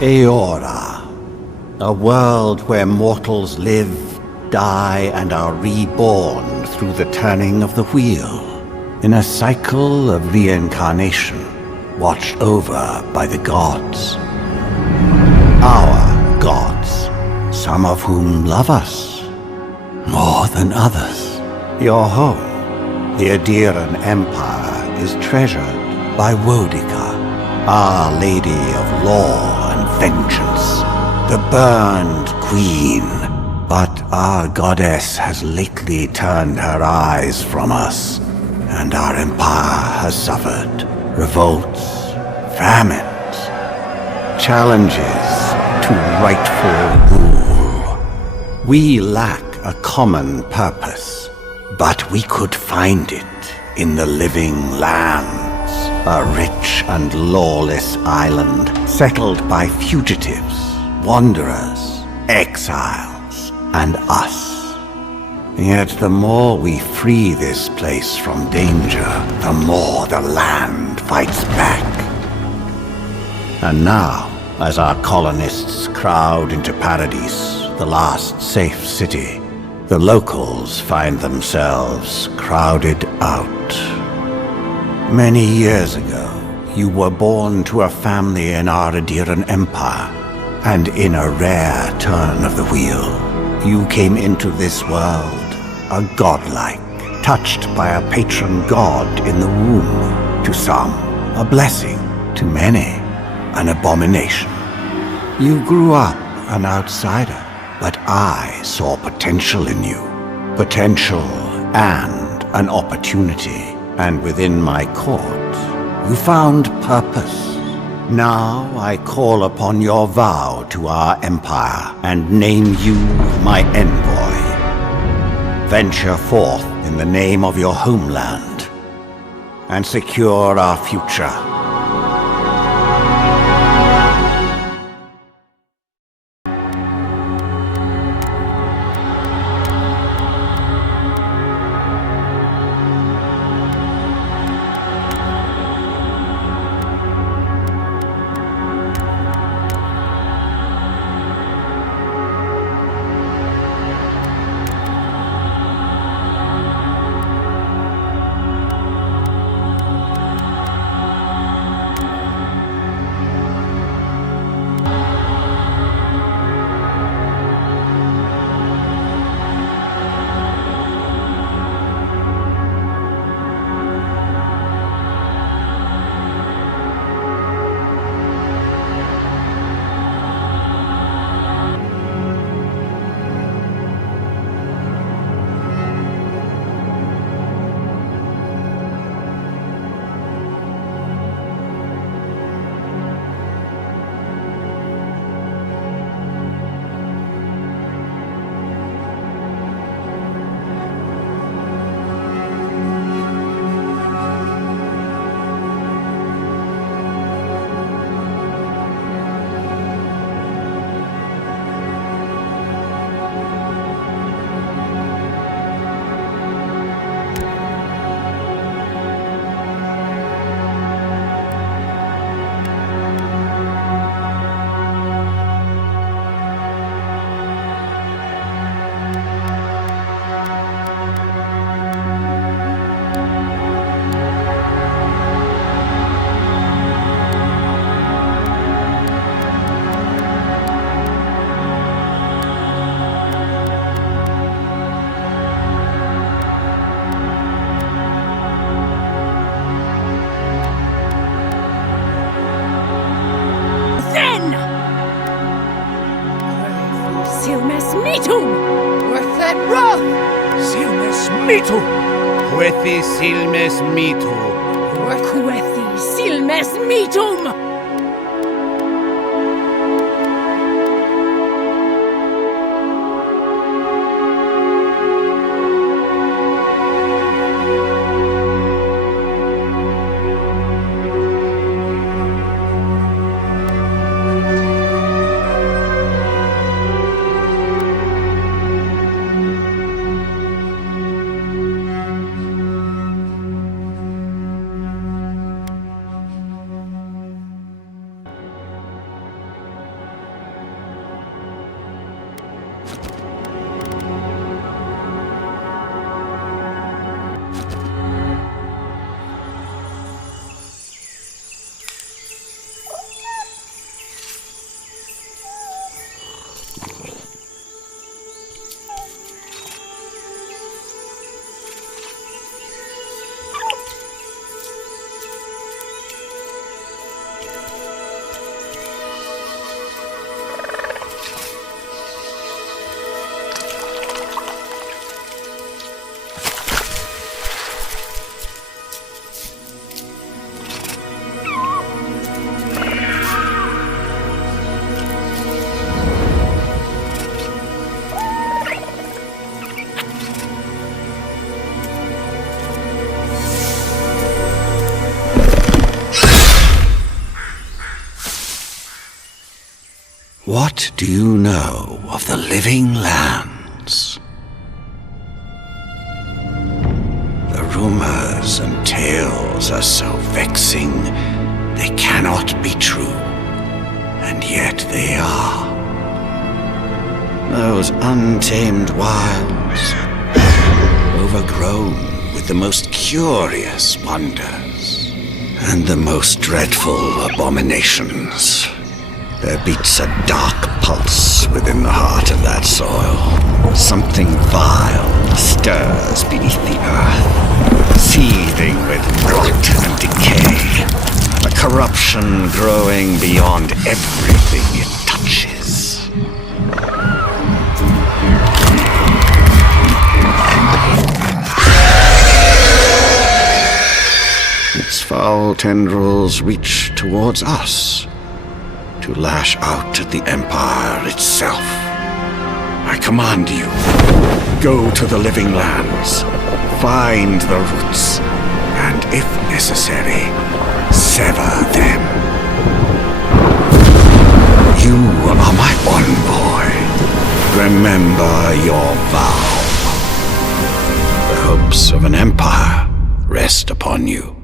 Eora, a world where mortals live, die, and are reborn through the turning of the wheel, in a cycle of reincarnation, watched over by the gods. Our gods, some of whom love us more than others. Your home, the Adiran Empire, is treasured by Wodica, Our Lady of Law and Vengeance, the Burned Queen. But our goddess has lately turned her eyes from us, and our empire has suffered revolts, famines, challenges to rightful rule. We lack a common purpose, but we could find it in the living lands, a rich and lawless island settled by fugitives, wanderers, exiles, and us. Yet the more we free this place from danger, the more the land fights back. And now, as our colonists crowd into Paradise, the last safe city, the locals find themselves crowded out. Many years ago, you were born to a family in our Adiran Empire, and in a rare turn of the wheel, you came into this world a godlike, touched by a patron god in the womb. To some, a blessing. To many, an abomination. You grew up an outsider, but I saw potential in you. Potential and an opportunity. And within my court, you found purpose. Now I call upon your vow to our empire and name you my envoy. Venture forth in the name of your homeland and secure our future. Seemless mitum! Worthet roth! Seemless mitu! Huethi Seemless mitu! Workwethi Seemless mitum! What do you know of the living lands? The rumors and tales are so vexing, they cannot be true, and yet they are. Those untamed wilds, overgrown with the most curious wonders and the most dreadful abominations. There beats a dark pulse within the heart of that soil. Something vile stirs beneath the earth, seething with rot and decay. A corruption growing beyond everything it touches. Its foul tendrils reach towards us, to lash out at the Empire itself. I command you, go to the living lands, find the roots, and if necessary, sever them. You are my envoy. Remember your vow. The hopes of an empire rest upon you.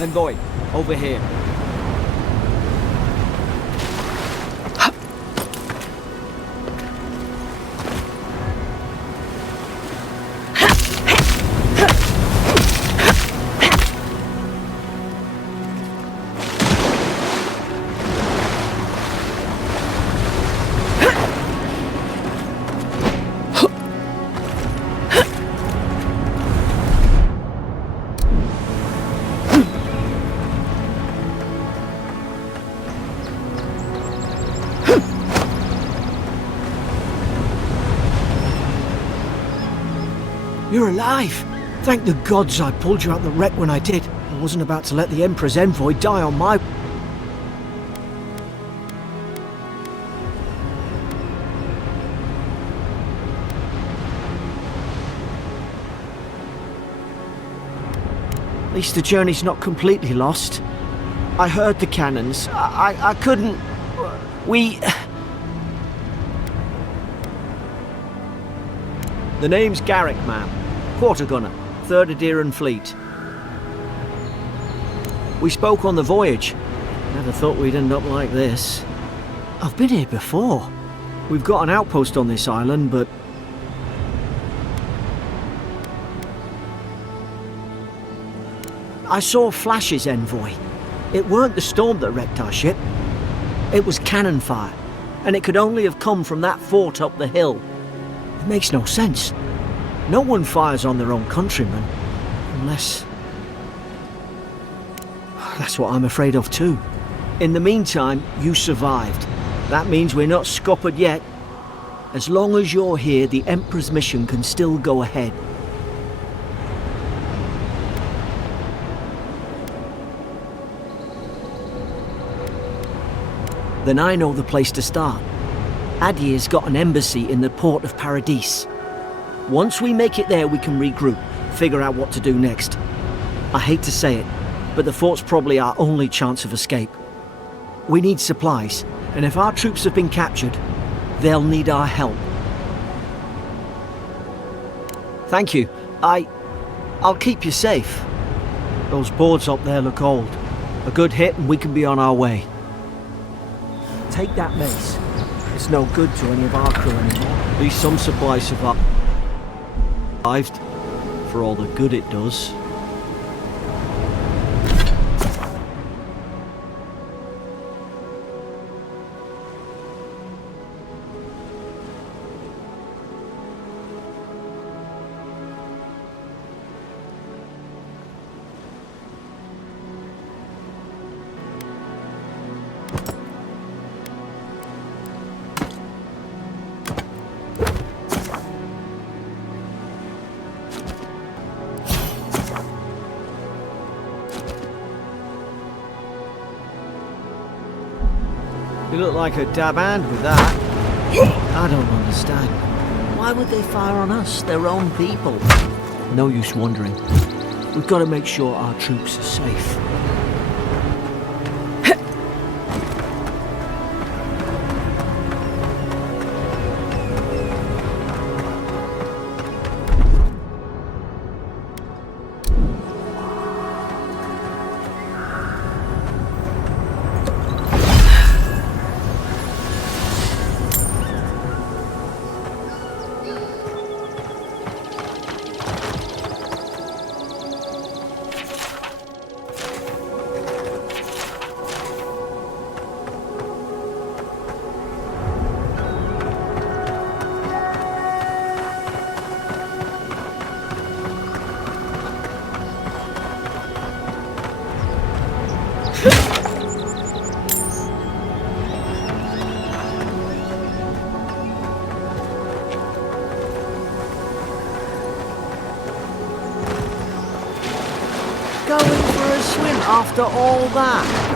Envoy, over here. You're alive! Thank the gods I pulled you out the wreck when I did. I wasn't about to let the Emperor's envoy die on my... At least the journey's not completely lost. I heard the cannons. I couldn't... We... The name's Garrick, ma'am. Quarter gunner, 3rd Adheran Fleet. We spoke on the voyage. Never thought we'd end up like this. I've been here before. We've got an outpost on this island, but... I saw flashes, envoy. It weren't the storm that wrecked our ship. It was cannon fire, and it could only have come from that fort up the hill. It makes no sense. No one fires on their own countrymen, unless... That's what I'm afraid of too. In the meantime, you survived. That means we're not scuppered yet. As long as you're here, the Emperor's mission can still go ahead. Then I know the place to start. Adir's got an embassy in the port of Paradis. Once we make it there, we can regroup, figure out what to do next. I hate to say it, but the fort's probably our only chance of escape. We need supplies, and if our troops have been captured, they'll need our help. Thank you. I'll keep you safe. Those boards up there look old. A good hit and we can be on our way. Take that mace. It's no good to any of our crew anymore. At least some supplies survived. For all the good it does. You look like a dab hand with that. I don't understand. Why would they fire on us, their own people? No use wondering. We've got to make sure our troops are safe. Going for a swim after all that?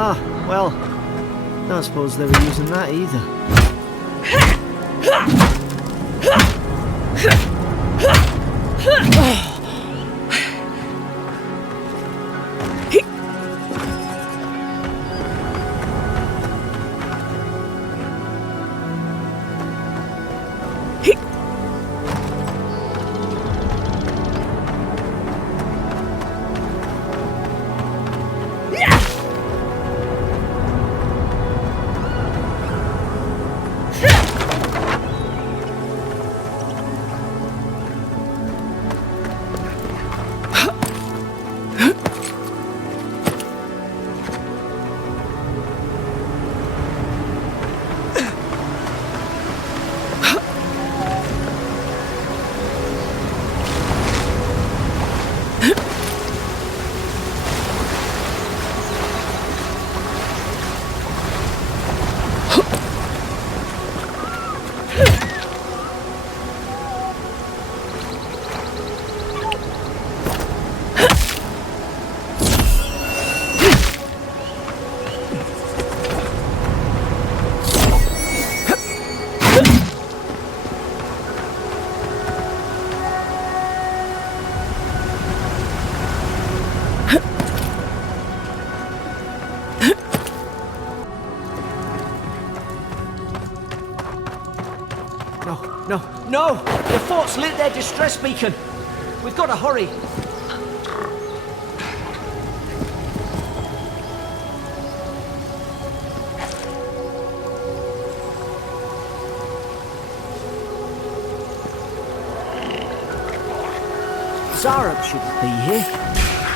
Ah, well, I don't suppose they were using that either. No! The fort's lit their distress beacon! We've got to hurry! Zarab shouldn't be here.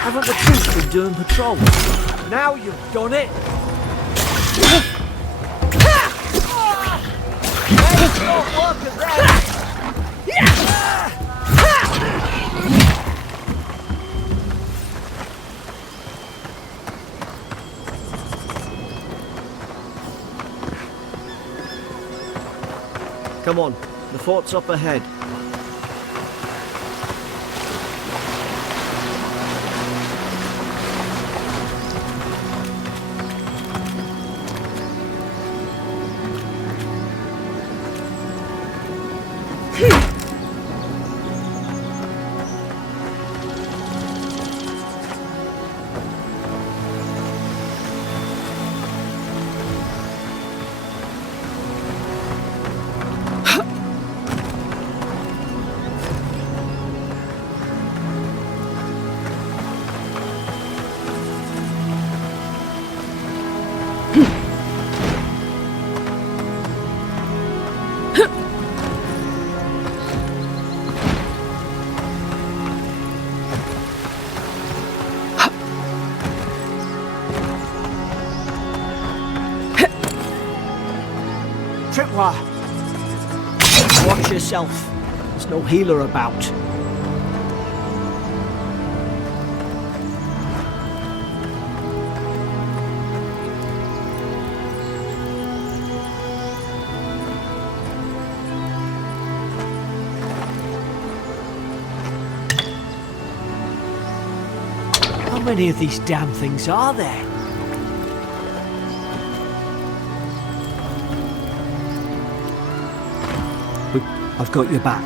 Haven't the troops been doing patrol? Now you've done it! There's no work there! Come on, the fort's up ahead. Tripwire! Watch yourself. There's no healer about. How many of these damn things are there? I've got your back.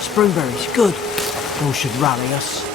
Springberries, good. Those should rally us.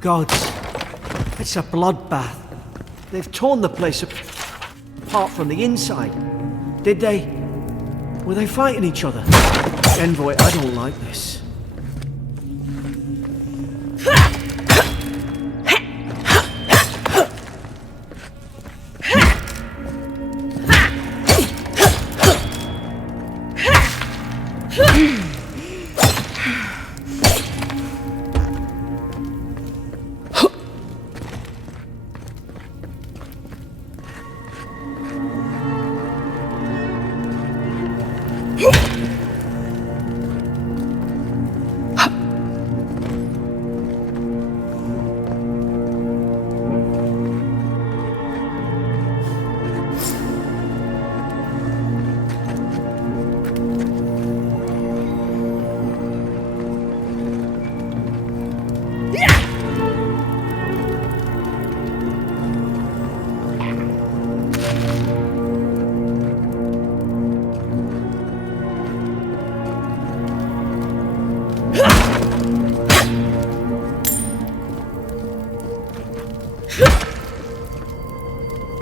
Gods, it's a bloodbath. They've torn the place apart from the inside. Did they? Were they fighting each other? Envoy, I don't like this.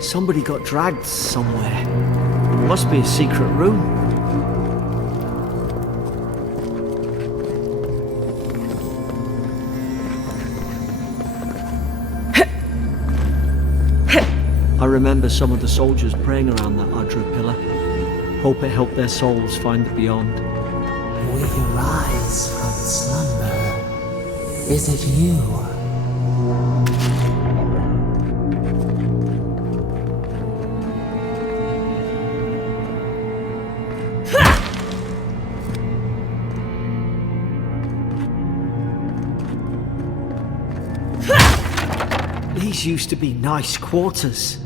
Somebody got dragged somewhere. Must be a secret room. I remember some of the soldiers praying around that Adra pillar. Hope it helped their souls find the beyond. We arise from slumber. Is it you? These used to be nice quarters.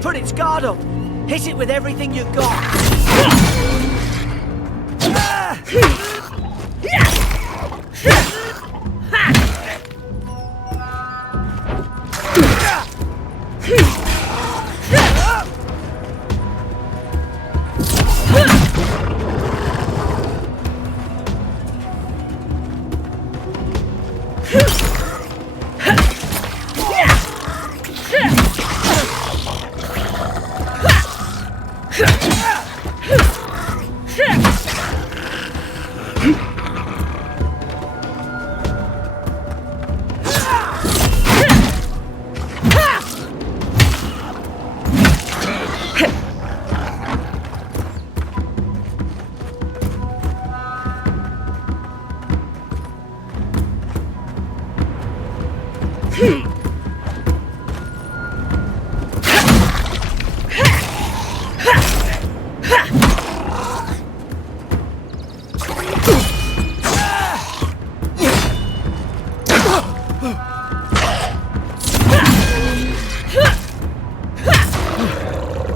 Put its guard up. Hit it with everything you've got.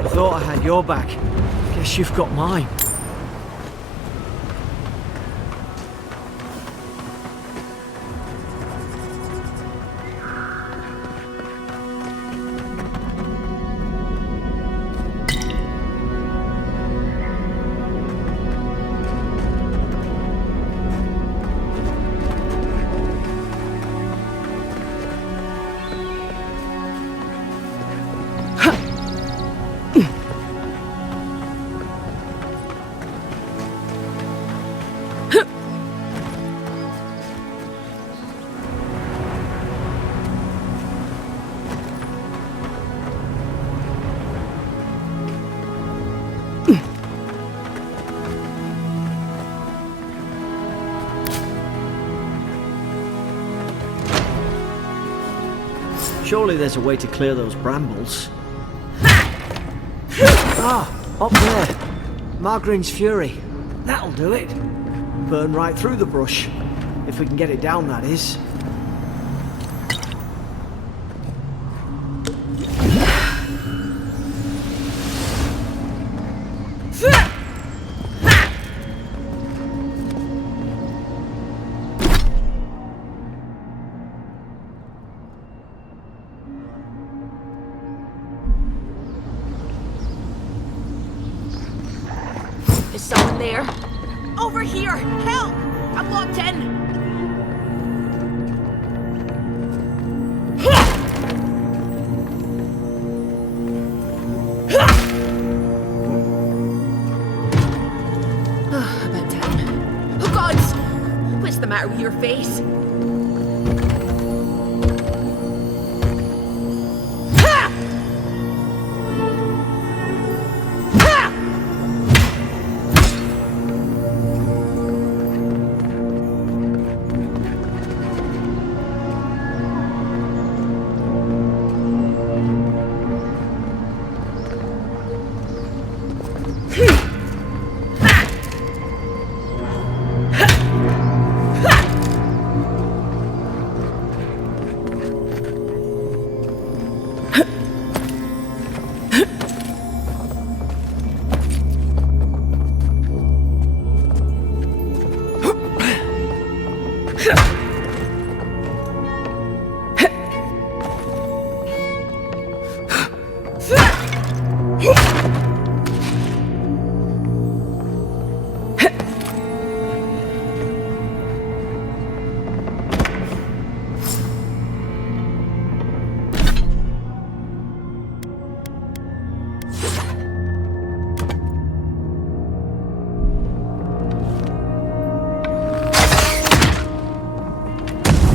I thought I had your back. Guess you've got mine. Surely there's a way to clear those brambles. Ah, up there. Margarine's Fury. That'll do it. Burn right through the brush. If we can get it down, that is. Is someone there? Over here! Help! I'm locked in! About time. Oh, gods! What's the matter with your face?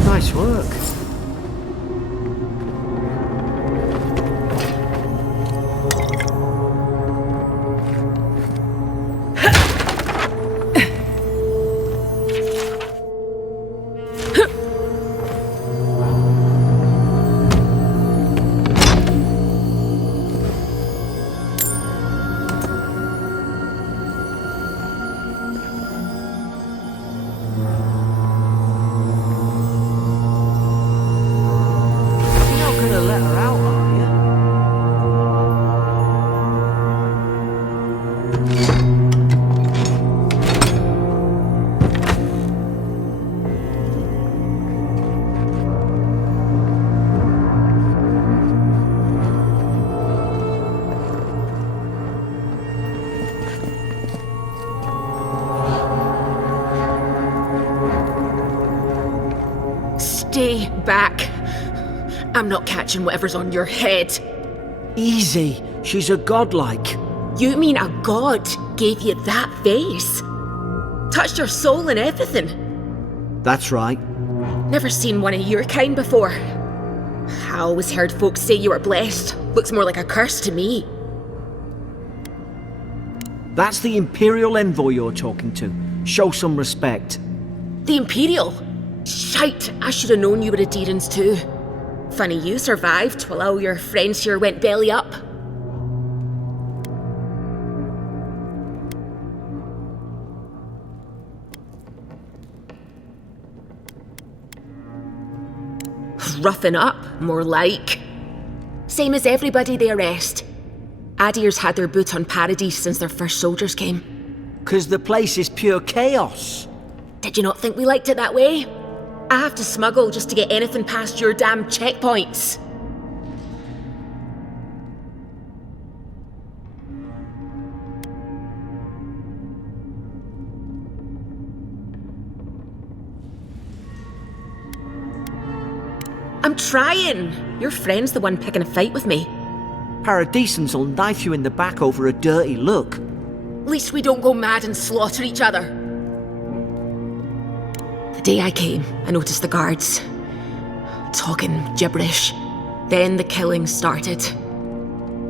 Nice work. Stay back. I'm not catching whatever's on your head. Easy. She's a godlike. You mean a god gave you that face? Touched your soul and everything? That's right. Never seen one of your kind before. I always heard folks say you were blessed. Looks more like a curse to me. That's the Imperial envoy you're talking to. Show some respect. The Imperial? Shite, I should have known you were Adherents too. Funny you survived while all your friends here went belly up. Roughing up, more like. Same as everybody they arrest. Adir's had their boot on Paradise since their first soldiers came. 'Cause the place is pure chaos. Did you not think we liked it that way? I have to smuggle just to get anything past your damn checkpoints. I'm trying. Your friend's the one picking a fight with me. Paradisans will knife you in the back over a dirty look. At least we don't go mad and slaughter each other. The day I came, I noticed the guards talking gibberish. Then the killing started.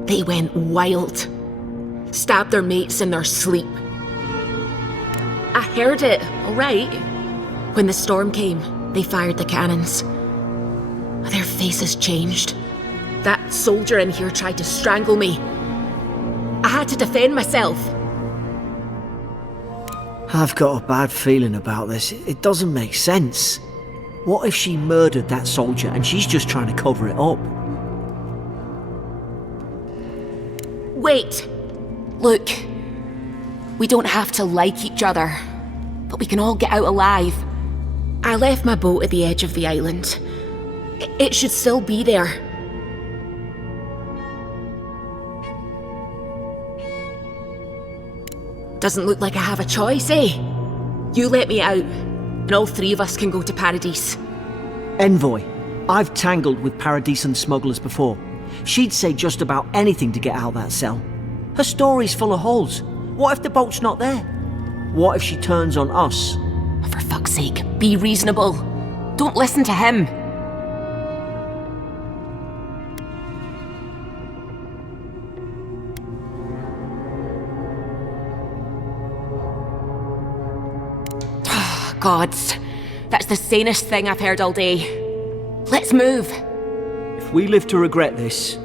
They went wild. Stabbed their mates in their sleep. I heard it, all right. When the storm came, they fired the cannons. Their faces changed. That soldier in here tried to strangle me. I had to defend myself. I've got a bad feeling about this. It doesn't make sense. What if she murdered that soldier and she's just trying to cover it up? Wait. Look. We don't have to like each other, but we can all get out alive. I left my boat at the edge of the island. It should still be there. Doesn't look like I have a choice, eh? You let me out, and all three of us can go to Paradise. Envoy, I've tangled with Paradisan smugglers before. She'd say just about anything to get out of that cell. Her story's full of holes. What if the boat's not there? What if she turns on us? For fuck's sake, be reasonable. Don't listen to him. Gods, that's the sanest thing I've heard all day. Let's move. If we live to regret this...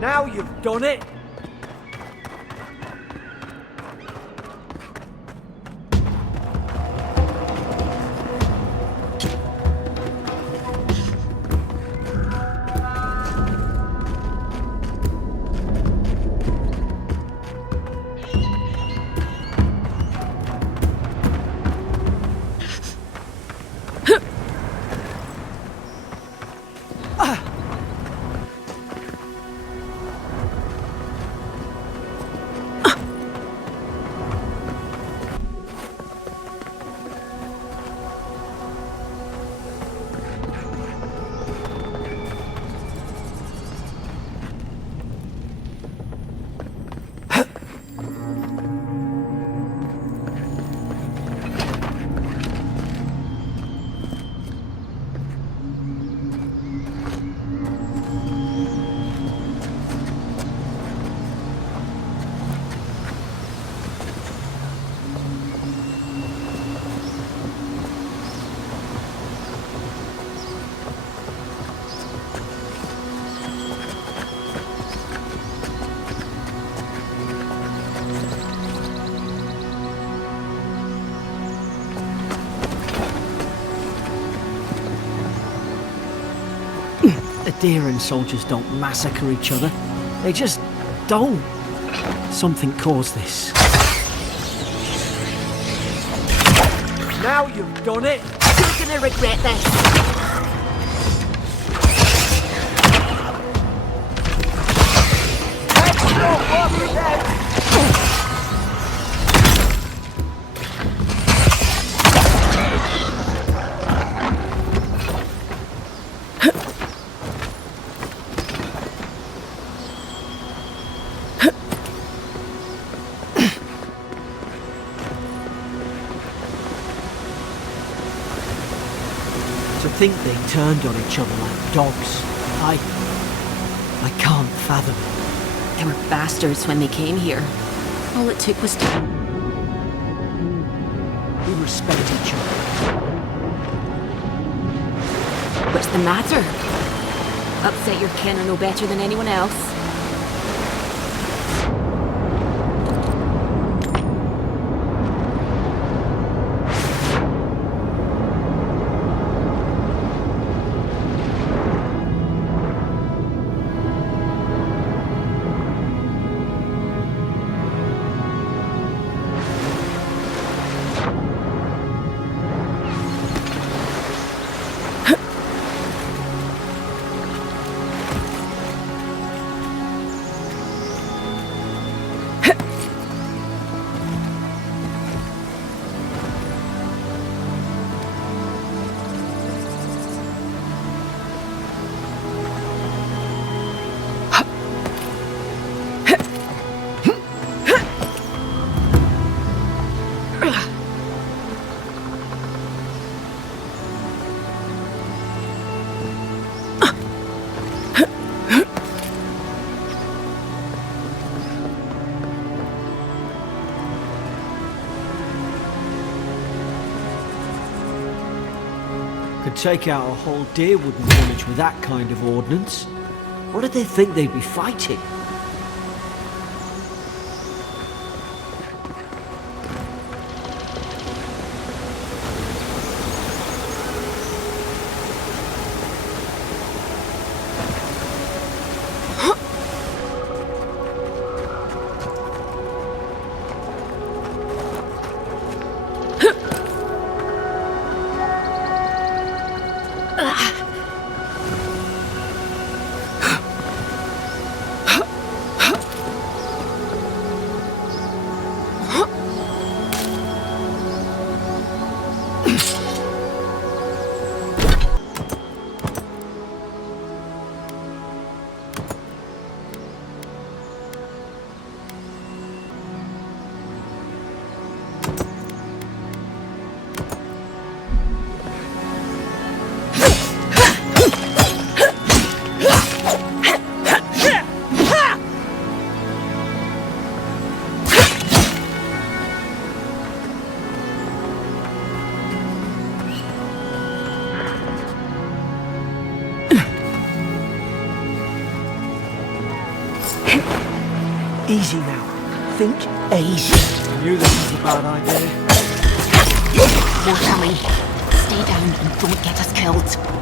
Now you've done it! Adherent soldiers don't massacre each other. They just don't. Something caused this. Now you've done it! You're gonna regret this. To think they turned on each other like dogs. I can't fathom it. They were bastards when they came here. All it took was to... We respect each other. What's the matter? Upset your kin are no better than anyone else? Could take out a whole deer wooden village with that kind of ordnance. What did they think they'd be fighting? Easy now. Think easy. I knew this was a bad idea. More coming. Stay down and don't get us killed.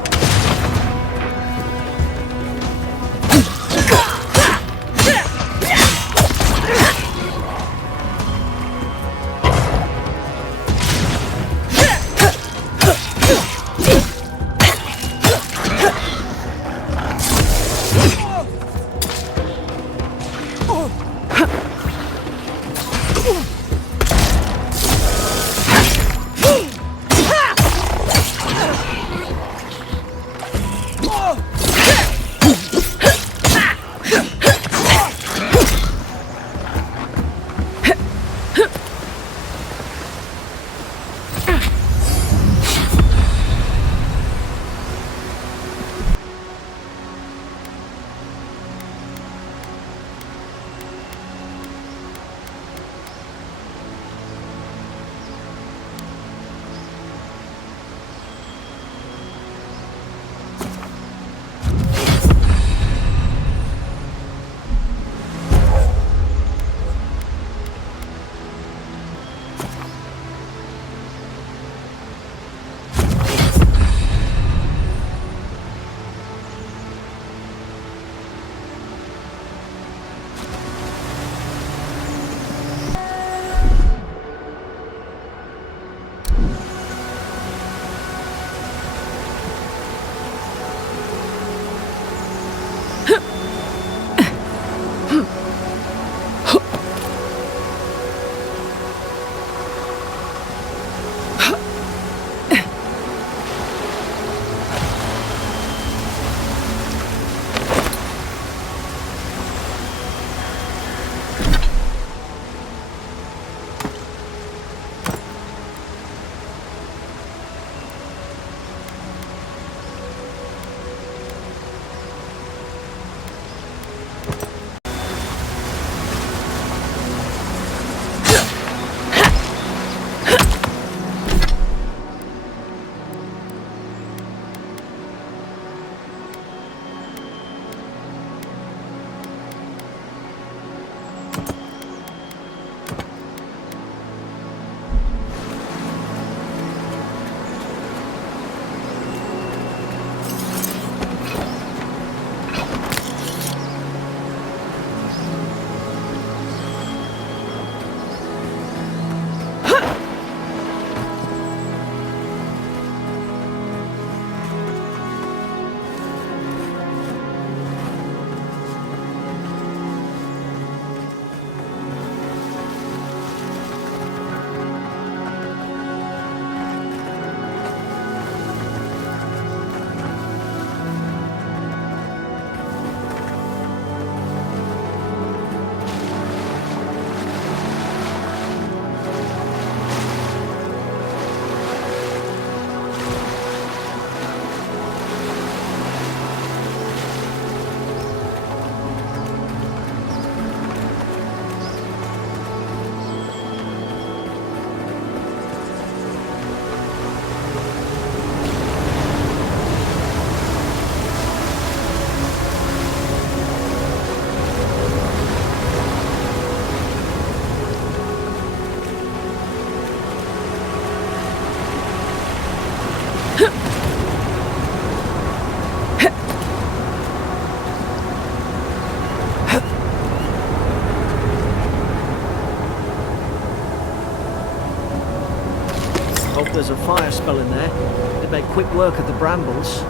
Hope there's a fire spell in there. It'd make quick work of the brambles.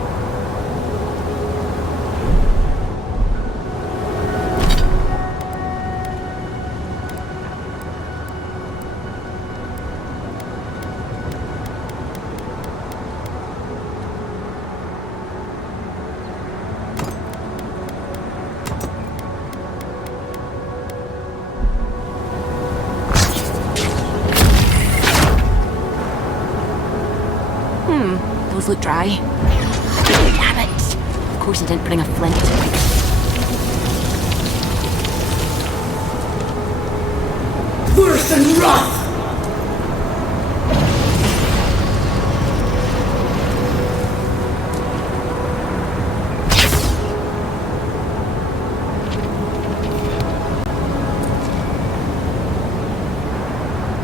Those look dry. Damn it! Of course I didn't bring a flint. Worse than wrath!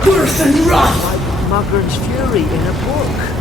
Worse than wrath! Like Magran's Fury in a book.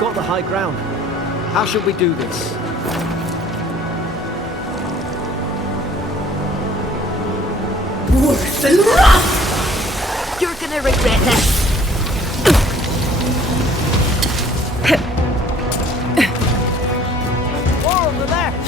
Got the high ground. How should we do this? Worse than wrath! You're gonna regret this. More on the left!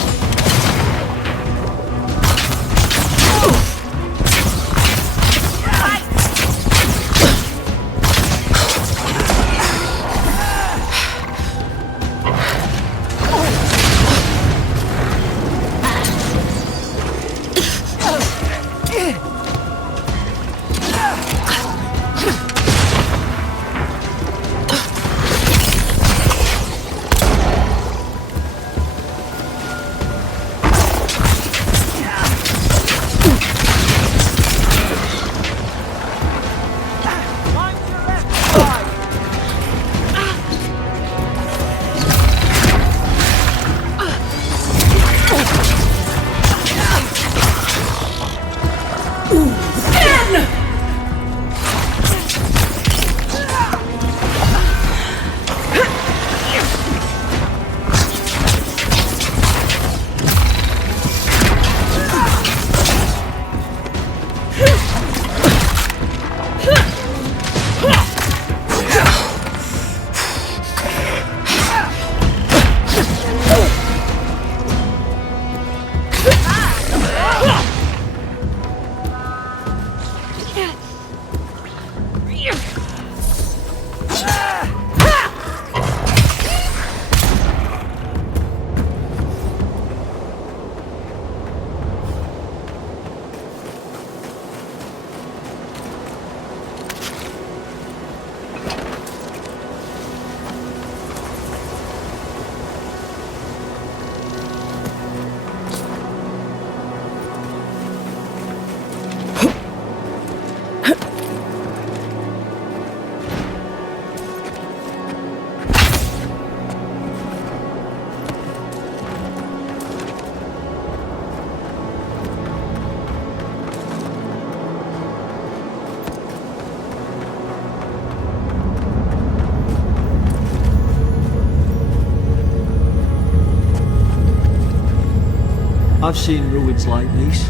I've seen ruins like these.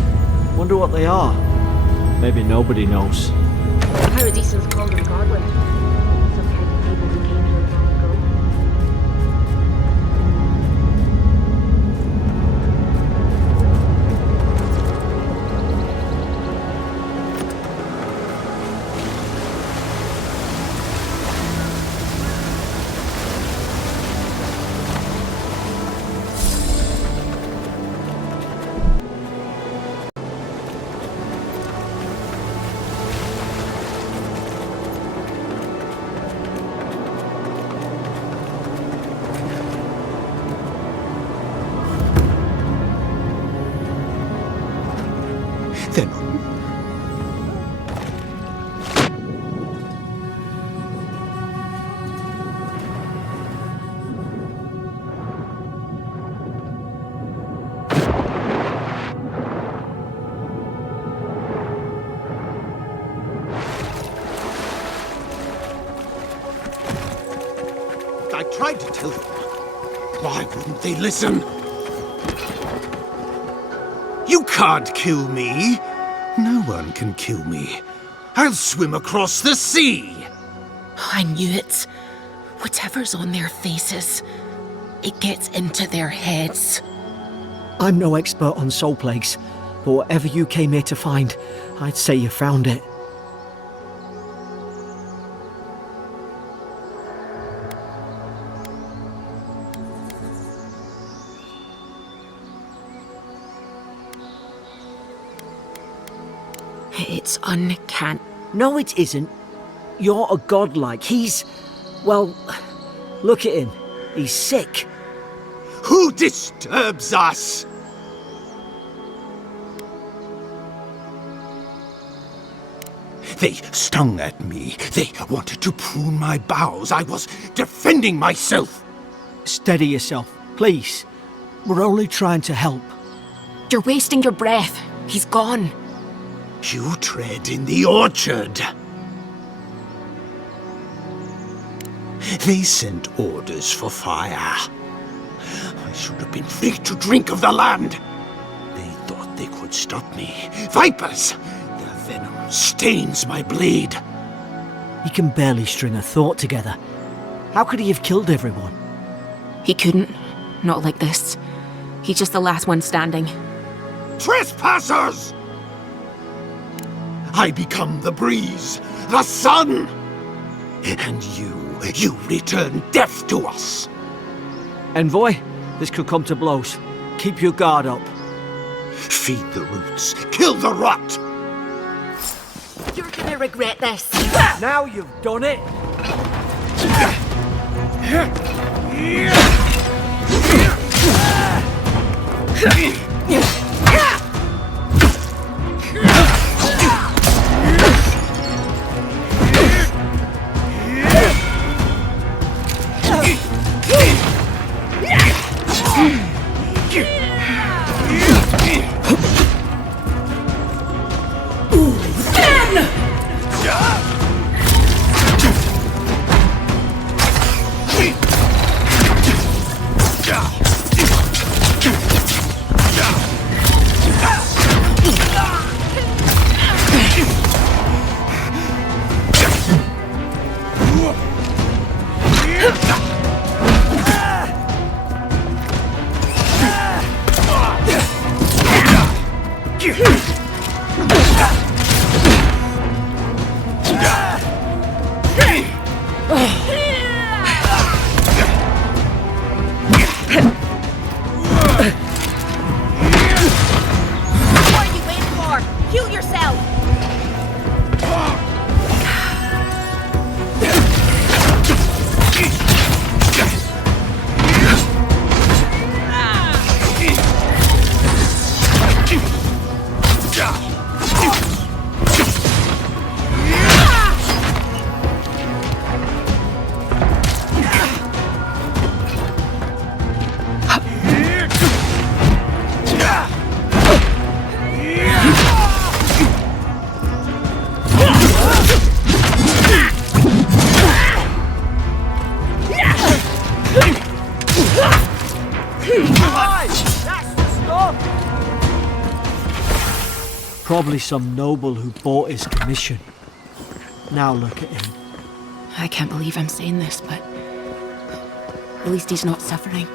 Wonder what they are. Maybe nobody knows. Paradisans called them godlike. Some kind of people who came here long ago. tried to tell them. Why wouldn't they listen? You can't kill me. No one can kill me. I'll swim across the sea. I knew it. Whatever's on their faces, it gets into their heads. I'm no expert on soul plagues, but whatever you came here to find, I'd say you found it. It's uncanny. No, it isn't. You're a godlike. He's... well, look at him. He's sick. Who disturbs us? They stung at me. They wanted to prune my boughs. I was defending myself. Steady yourself, please. We're only trying to help. You're wasting your breath. He's gone. You tread in the orchard. They sent orders for fire. I should have been free to drink of the land. They thought they could stop me. Vipers! Their venom stains my blade. He can barely string a thought together. How could he have killed everyone? He couldn't. Not like this. He's just the last one standing. Trespassers! I become the breeze, the sun! And you return death to us! Envoy, this could come to blows. Keep your guard up. Feed the roots, kill the rot! You're gonna regret this. Now you've done it! What are you waiting for? Heal yourself! Probably some noble who bought his commission. Now look at him. I can't believe I'm saying this, but at least he's not suffering.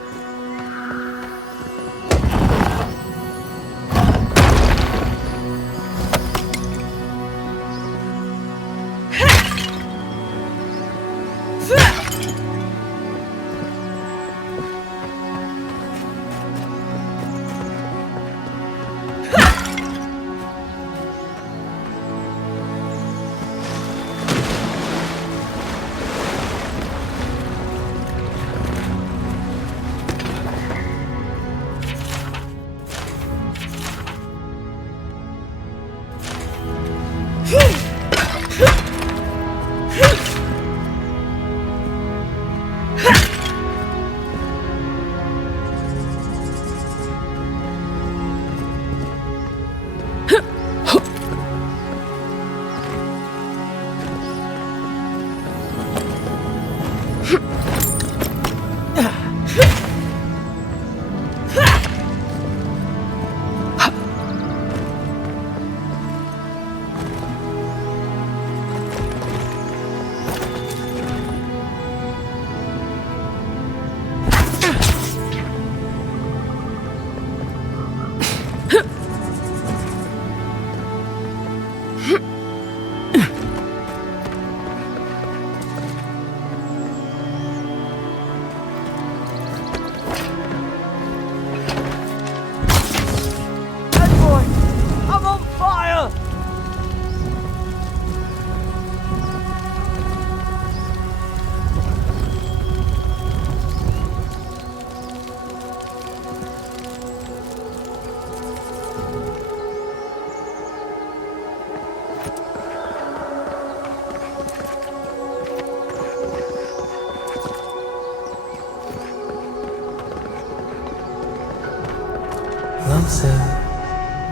Closer,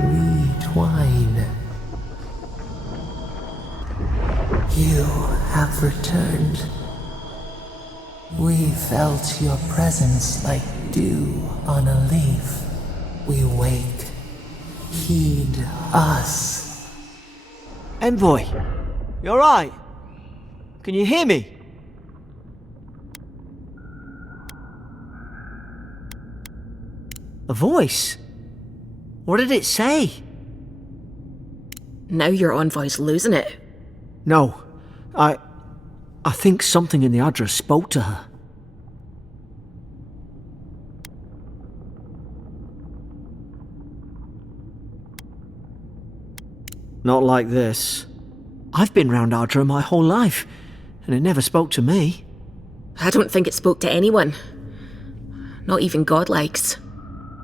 we twine. You have returned. We felt your presence like dew on a leaf. We wake. Heed us. Envoy, you alright? Can you hear me? A voice? What did it say? Now your envoy's losing it. No, I think something in the address spoke to her. Not like this. I've been round Ardra my whole life, and it never spoke to me. I don't think it spoke to anyone. Not even godlikes.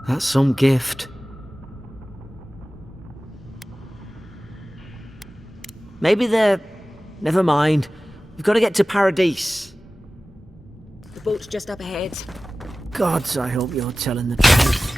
That's some gift. Maybe they're... Never mind. We've got to get to Paradise. The boat's just up ahead. Gods, I hope you're telling the truth.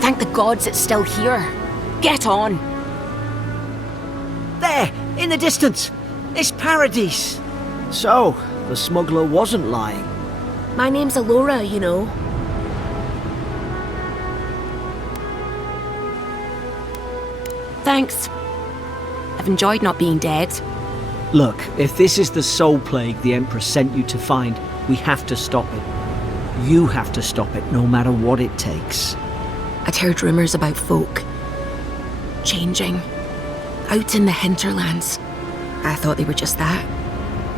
Thank the gods it's still here. Get on. There, in the distance. It's Paradise. So, the smuggler wasn't lying. My name's Alora, you know. Thanks. I've enjoyed not being dead. Look, if this is the soul plague the Emperor sent you to find, we have to stop it. You have to stop it, no matter what it takes. I'd heard rumours about folk changing out in the hinterlands. I thought they were just that.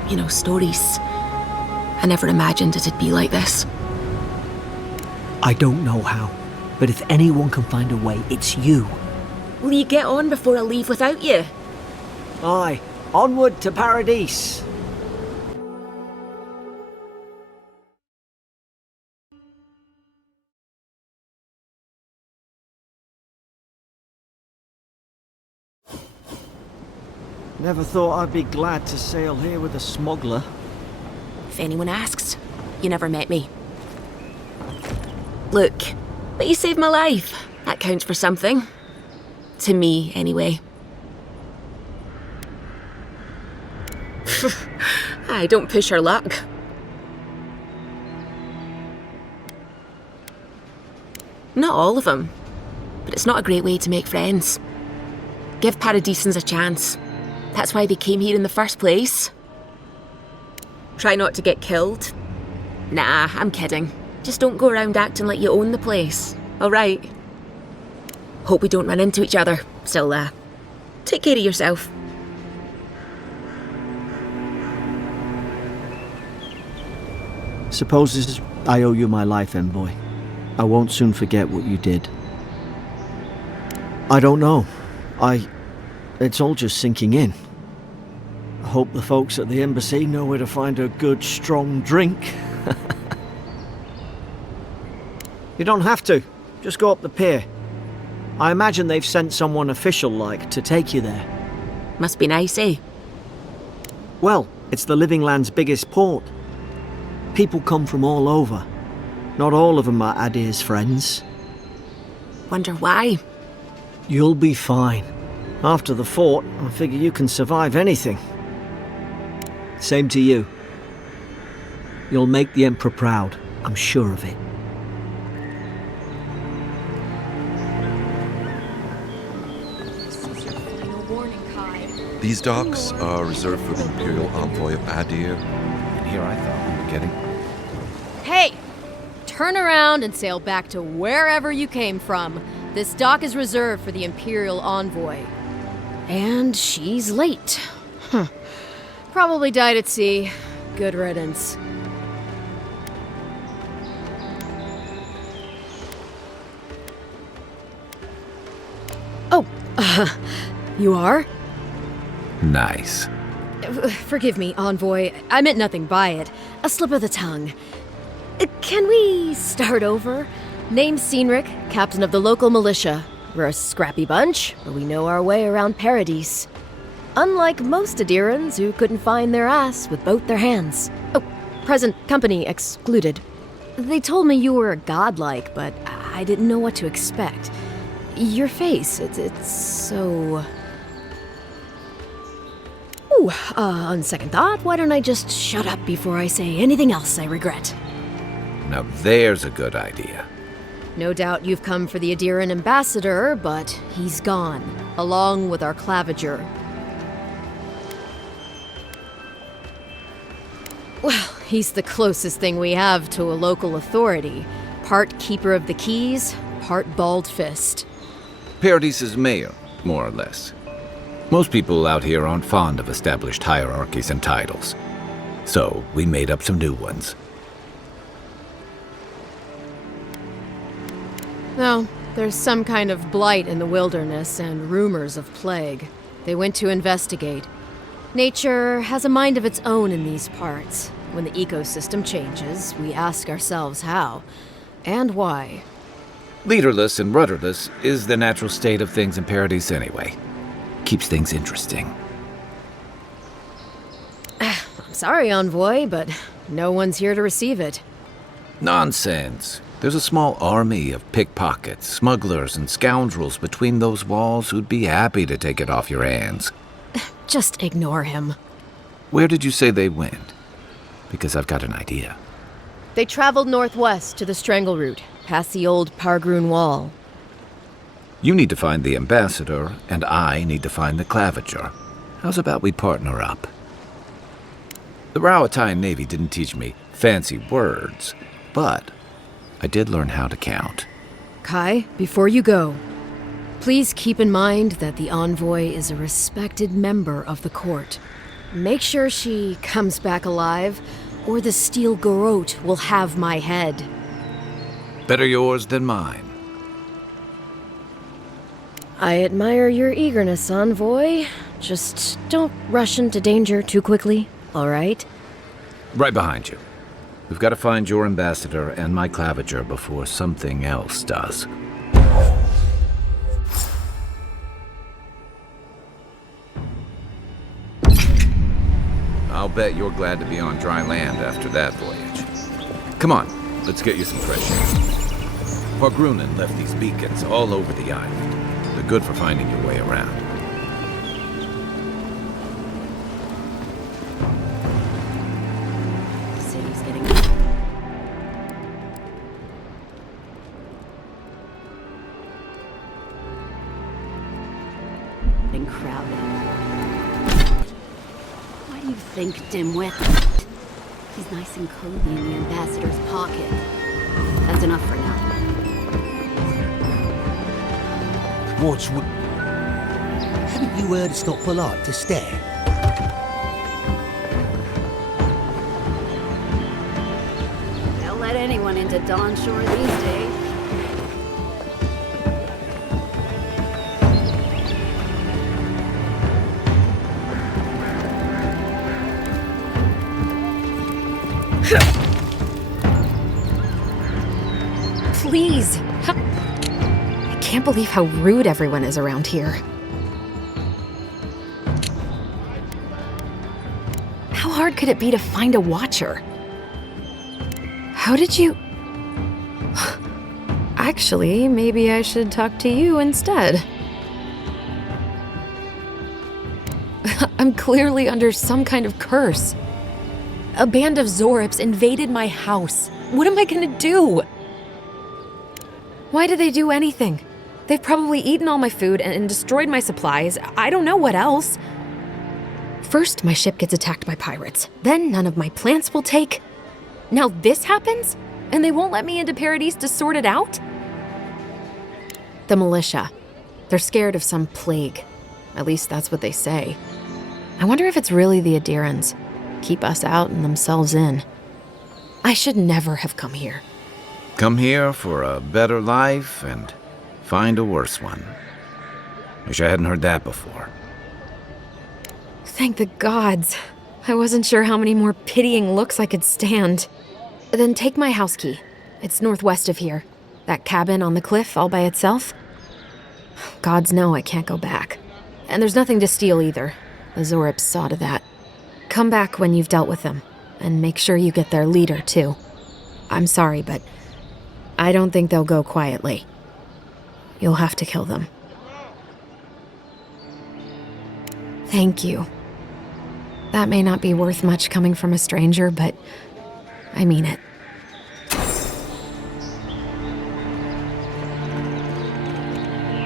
You know, stories. I never imagined it'd be like this. I don't know how, but if anyone can find a way, it's you. Will you get on before I leave without you? Aye, onward to Paradise. Never thought I'd be glad to sail here with a smuggler. If anyone asks, you never met me. Look, but you saved my life. That counts for something. To me, anyway. I don't push her luck. Not all of them, but it's not a great way to make friends. Give Paradisans a chance. That's why they came here in the first place. Try not to get killed. Nah, I'm kidding. Just don't go around acting like you own the place, alright? Hope we don't run into each other. Still, take care of yourself. Suppose I owe you my life, Envoy. I won't soon forget what you did. I don't know. It's all just sinking in. I hope the folks at the embassy know where to find a good, strong drink. You don't have to. Just go up the pier. I imagine they've sent someone official-like to take you there. Must be nice, eh? Well, it's the Living Land's biggest port. People come from all over. Not all of them are Adir's friends. Wonder why? You'll be fine. After the fort, I figure you can survive anything. Same to you. You'll make the Emperor proud. I'm sure of it. These docks are reserved for the Imperial Envoy of Adir. And here I thought we were getting... Hey! Turn around and sail back to wherever you came from. This dock is reserved for the Imperial Envoy. And she's late. Probably died at sea. Good riddance. You are? Nice. Forgive me, Envoy. I meant nothing by it. A slip of the tongue. Can we start over? Name's Cynric, captain of the local militia. We're a scrappy bunch, but we know our way around Paradise. Unlike most Adirans who couldn't find their ass with both their hands. Oh, present company excluded. They told me you were a godlike, but I didn't know what to expect. Your face, it's so... Ooh, on second thought, why don't I just shut up before I say anything else I regret? Now there's a good idea. No doubt you've come for the Adiran ambassador, but he's gone, along with our claviger. Well, he's the closest thing we have to a local authority. Part keeper of the keys, part bald fist. Paradise's mayor, more or less. Most people out here aren't fond of established hierarchies and titles. So we made up some new ones. No, there's some kind of blight in the wilderness and rumors of plague. They went to investigate. Nature has a mind of its own in these parts. When the ecosystem changes, we ask ourselves how and why. Leaderless and rudderless is the natural state of things in Paradise anyway. Keeps things interesting. I'm sorry, Envoy, but no one's here to receive it. Nonsense. There's a small army of pickpockets, smugglers, and scoundrels between those walls who'd be happy to take it off your hands. Just ignore him. Where did you say they went? Because I've got an idea. They traveled northwest to the Strangle Route, past the old Pargroon Wall. You need to find the ambassador, and I need to find the claviger. How's about we partner up? The Rawatine Navy didn't teach me fancy words, but I did learn how to count. Kai, before you go, please keep in mind that the Envoy is a respected member of the court. Make sure she comes back alive, or the Steel Garrote will have my head. Better yours than mine. I admire your eagerness, Envoy. Just don't rush into danger too quickly, all right? Right behind you. We've got to find your ambassador and my claviger before something else does. I'll bet you're glad to be on dry land after that voyage. Come on, let's get you some fresh air. Pargrunen left these beacons all over the island. They're good for finding your way around. The city's getting crowded. What do you think, dimwit? He's nice and cozy in the ambassador's pocket. That's enough for now. Haven't you heard it's not polite to stare? They'll let anyone into Dawn Shore these days. Please! I can't believe how rude everyone is around here. How hard could it be to find a watcher? How did you... Actually, maybe I should talk to you instead. I'm clearly under some kind of curse. A band of Zorips invaded my house. What am I gonna do? Why did they do anything? They've probably eaten all my food and destroyed my supplies. I don't know what else. First, my ship gets attacked by pirates. Then none of my plants will take. Now this happens? And they won't let me into Paradise to sort it out? The militia. They're scared of some plague. At least that's what they say. I wonder if it's really the Adirans. Keep us out and themselves in. I should never have come here. Come here for a better life and find a worse one. Wish I hadn't heard that before. Thank the gods. I wasn't sure how many more pitying looks I could stand. Then take my house key. It's northwest of here. That cabin on the cliff all by itself. Gods know I can't go back. And there's nothing to steal either. The Zoribs saw to that. Come back when you've dealt with them. And make sure you get their leader, too. I'm sorry, but I don't think they'll go quietly. You'll have to kill them. Thank you. That may not be worth much coming from a stranger, but I mean it.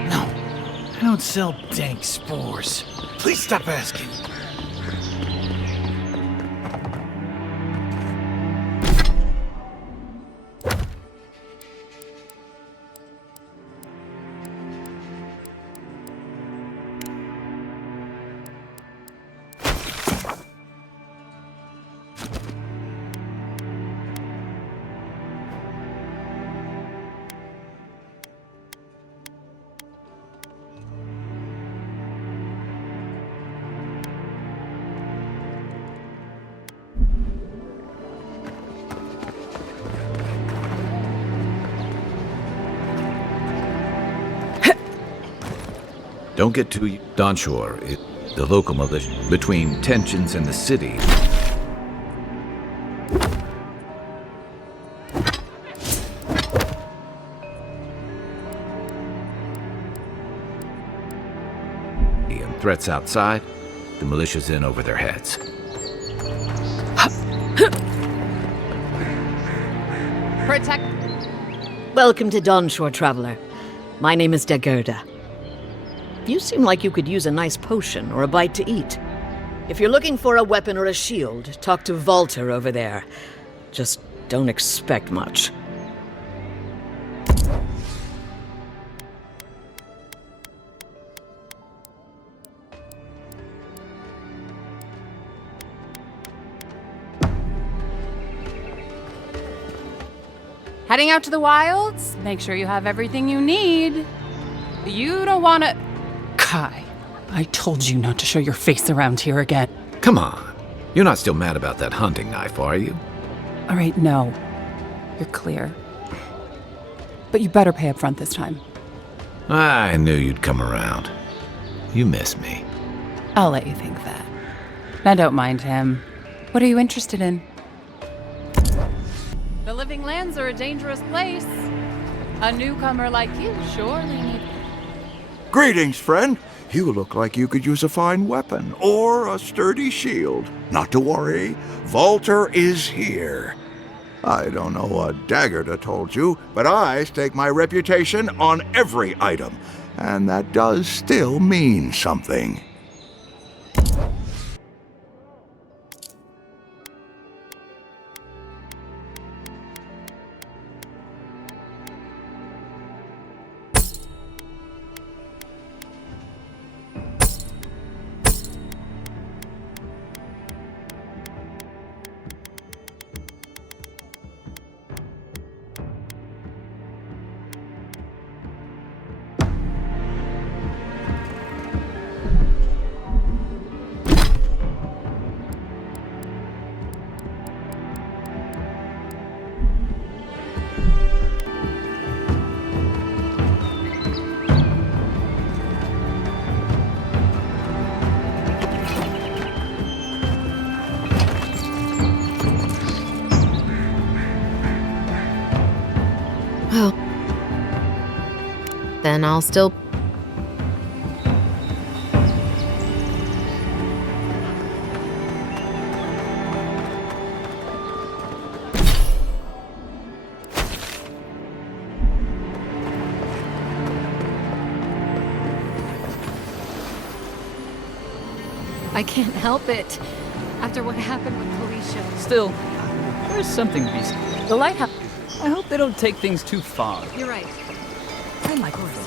No, I don't sell dank spores. Please stop asking. Don't get too onshore. The local militia, between tensions in the city. And threats outside, the militia's in over their heads. Protect. Welcome to Dawnshore, traveler. My name is Dagerda. You seem like you could use a nice potion or a bite to eat. If you're looking for a weapon or a shield, talk to Valter over there. Just don't expect much. Heading out to the wilds? Make sure you have everything you need. You don't want to... Kai, I told you not to show your face around here again. Come on. You're not still mad about that hunting knife, are you? All right, no. You're clear. But you better pay up front this time. I knew you'd come around. You miss me. I'll let you think that. Now don't mind him. What are you interested in? The living lands are a dangerous place. A newcomer like you surely needs... Greetings, friend. You look like you could use a fine weapon or a sturdy shield. Not to worry, Valter is here. I don't know what Dagerda told you, but I stake my reputation on every item, and that does still mean something. Well, then I'll still... I can't help it. After what happened with Kalisha. Still, there's something to be said. The lighthouse. I hope they don't take things too far. You're right. I'm my horse.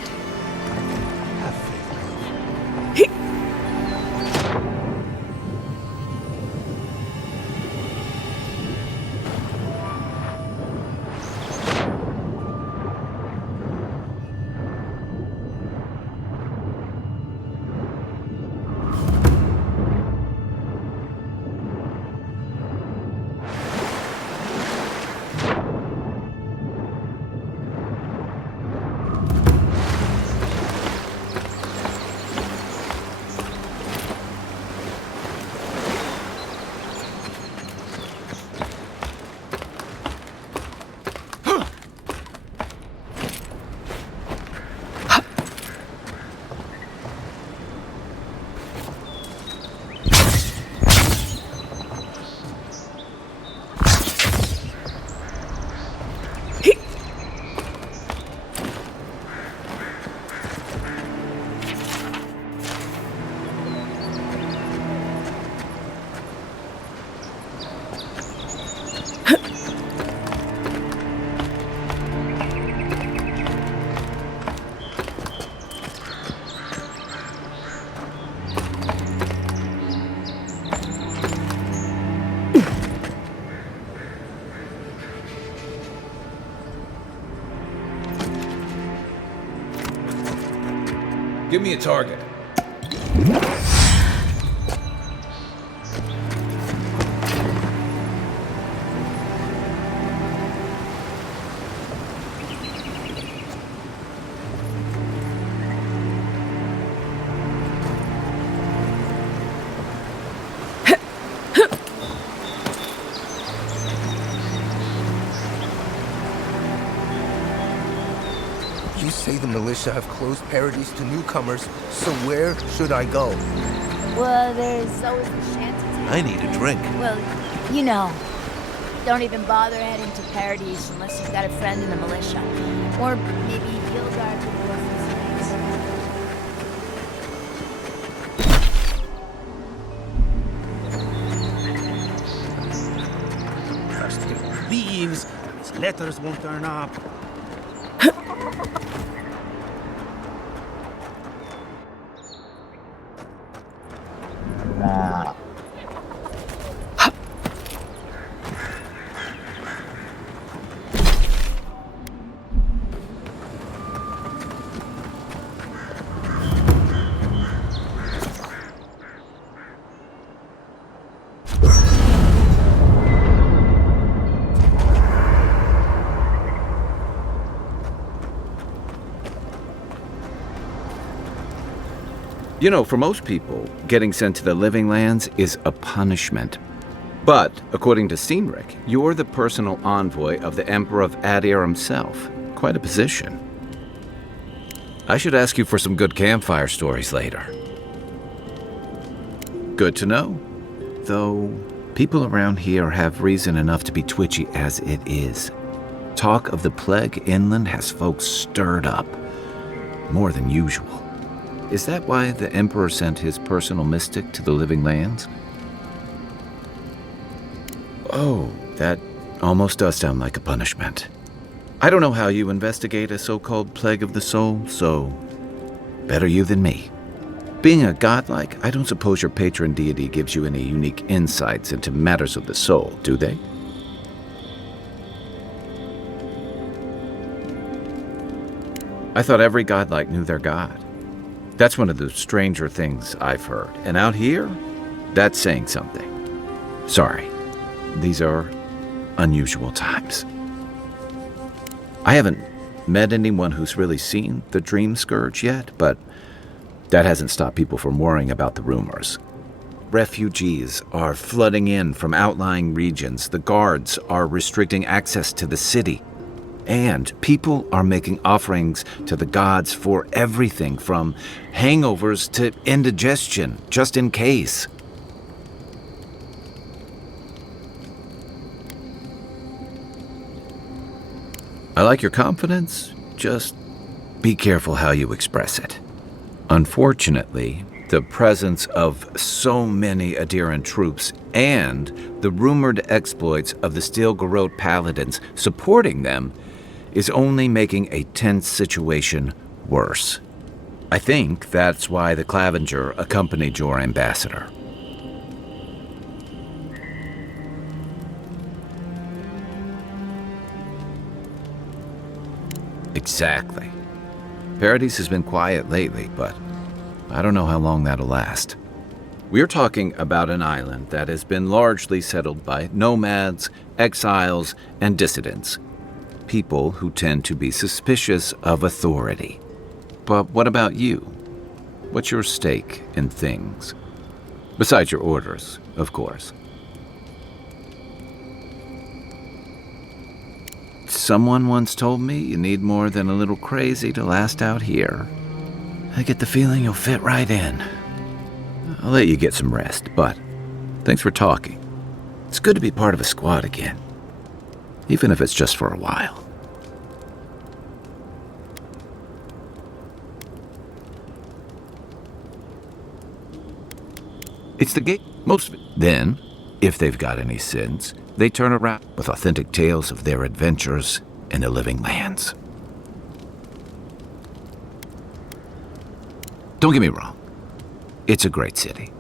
Give me a target. You say the militia have closed Paradies to newcomers, so where should I go? Well, there's always the shanty. I need a drink. Well, you know. Don't even bother heading to Paradies unless you've got a friend in the militia. Or maybe Gilgard could throw some strings. First he leaves, his letters won't turn up. You know, for most people, getting sent to the Living Lands is a punishment. But, according to Seemless, you're the personal envoy of the Emperor of Adir himself. Quite a position. I should ask you for some good campfire stories later. Good to know. Though, people around here have reason enough to be twitchy as it is. Talk of the plague inland has folks stirred up. More than usual. Is that why the Emperor sent his personal mystic to the Living Lands? Oh, that almost does sound like a punishment. I don't know how you investigate a so-called plague of the soul, so better you than me. Being a godlike, I don't suppose your patron deity gives you any unique insights into matters of the soul, do they? I thought every godlike knew their god. That's one of the stranger things I've heard. And out here, that's saying something. Sorry, these are unusual times. I haven't met anyone who's really seen the Dream Scourge yet, but that hasn't stopped people from worrying about the rumors. Refugees are flooding in from outlying regions. The guards are restricting access to the city. And people are making offerings to the gods for everything from hangovers to indigestion, just in case. I like your confidence, just be careful how you express it. Unfortunately, the presence of so many Adiran troops and the rumored exploits of the Steel Garrote Paladins supporting them is only making a tense situation worse. I think that's why the Clavenger accompanied your ambassador. Exactly. Paradise has been quiet lately, but I don't know how long that'll last. We're talking about an island that has been largely settled by nomads, exiles, and dissidents. People who tend to be suspicious of authority. But what about you? What's your stake in things? Besides your orders, of course. Someone once told me you need more than a little crazy to last out here. I get the feeling you'll fit right in. I'll let you get some rest, but thanks for talking. It's good to be part of a squad again. Even if it's just for a while. It's the gate. Most of it. Then, If they've got any sins, they turn around with authentic tales of their adventures in the living lands. Don't get me wrong, it's a great city.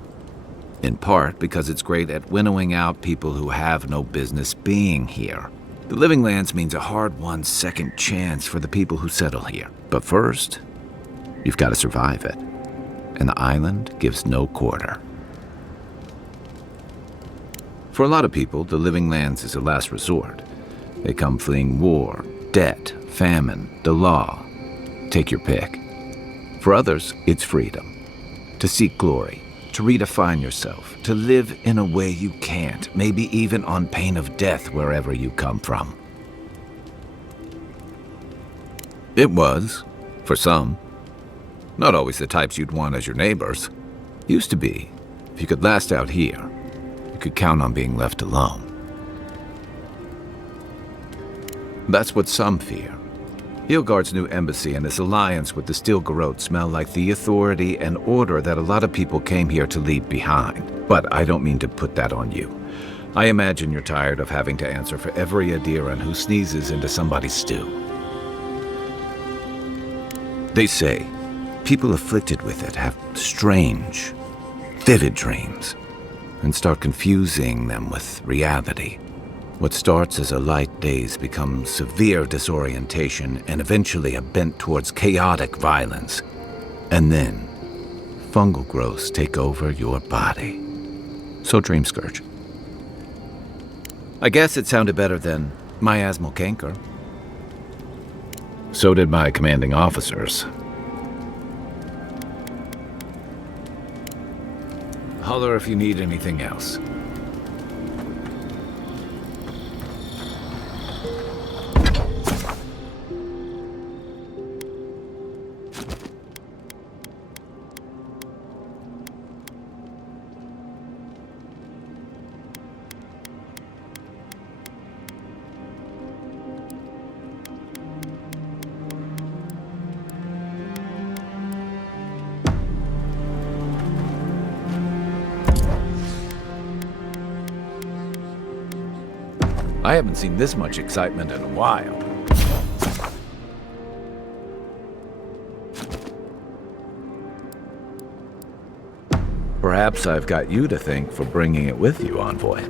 In part because it's great at winnowing out people who have no business being here. The living lands means a hard-won second chance for the people who settle here. But first, you've got to survive it. And the island gives no quarter. For a lot of people, the living lands is a last resort. They come fleeing war, debt, famine, the law. Take your pick. For others, it's freedom. To seek glory, to redefine yourself, to live in a way you can't, maybe even on pain of death wherever you come from. It was, for some. Not always the types you'd want as your neighbors. Used to be. If you could last out here, you could count on being left alone. That's what some fear. Hilgard's new embassy and his alliance with the Steel Garrote smell like the authority and order that a lot of people came here to leave behind. But I don't mean to put that on you. I imagine you're tired of having to answer for every Adiran who sneezes into somebody's stew. They say people afflicted with it have strange, vivid dreams and start confusing them with reality. What starts as a light daze becomes severe disorientation and eventually a bent towards chaotic violence. And then, fungal growths take over your body. So Dream Scourge. I guess it sounded better than miasmal canker. So did my commanding officers. Holler if you need anything else. I haven't seen this much excitement in a while. Perhaps I've got you to thank for bringing it with you, Envoy.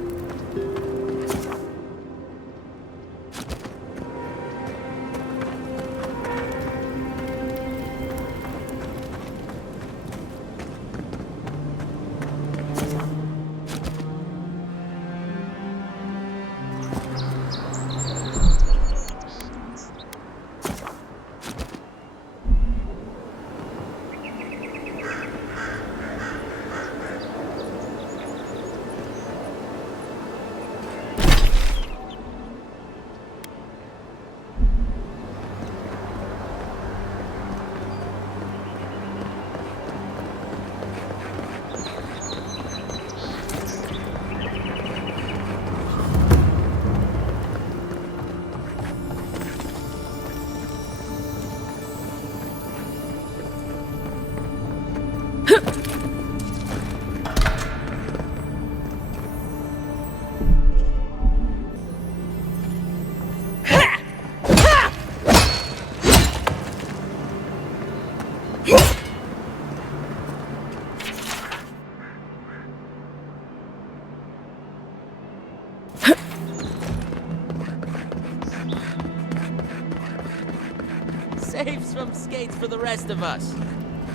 Saves from skates for the rest of us.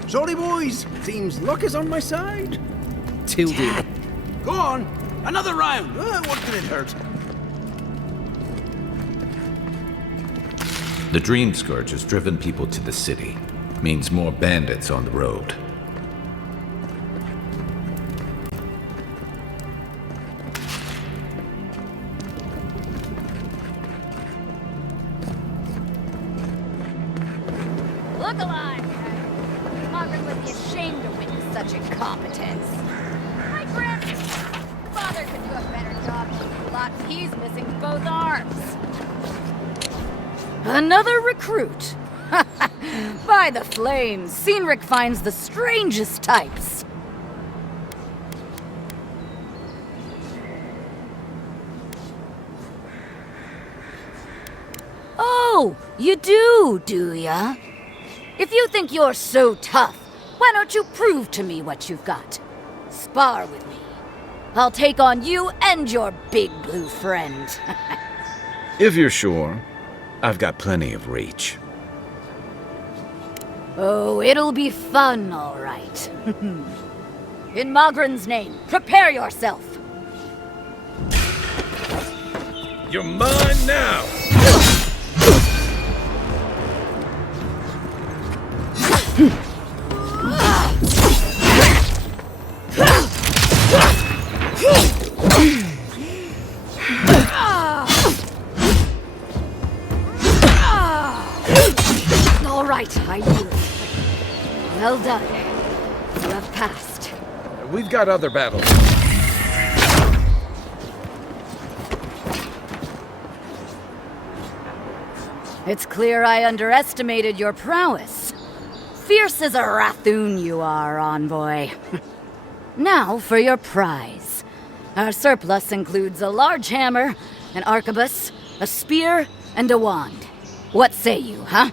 Sorry, boys. Seems luck is on my side. Till dear. Go on. Another round. What could it hurt? The Dream Scourge has driven people to the city. Means more bandits on the road. Look alive! Margaret would be ashamed to witness such incompetence. My friend, Father could do a better job of the lot. He's missing both arms. Another recruit. By the flames, Cynric finds the strangest types. Oh, you do ya? If you think you're so tough, why don't you prove to me what you've got? Spar with me. I'll take on you and your big blue friend. If you're sure, I've got plenty of reach. Oh, it'll be fun, all right. In Mogren's name, prepare yourself. You're mine now! All right, I yield. Well done. You have passed. We've got other battles. It's clear I underestimated your prowess. Fierce as a Rathoon you are, envoy. Now for your prize. Our surplus includes a large hammer, an arquebus, a spear, and a wand. What say you, huh?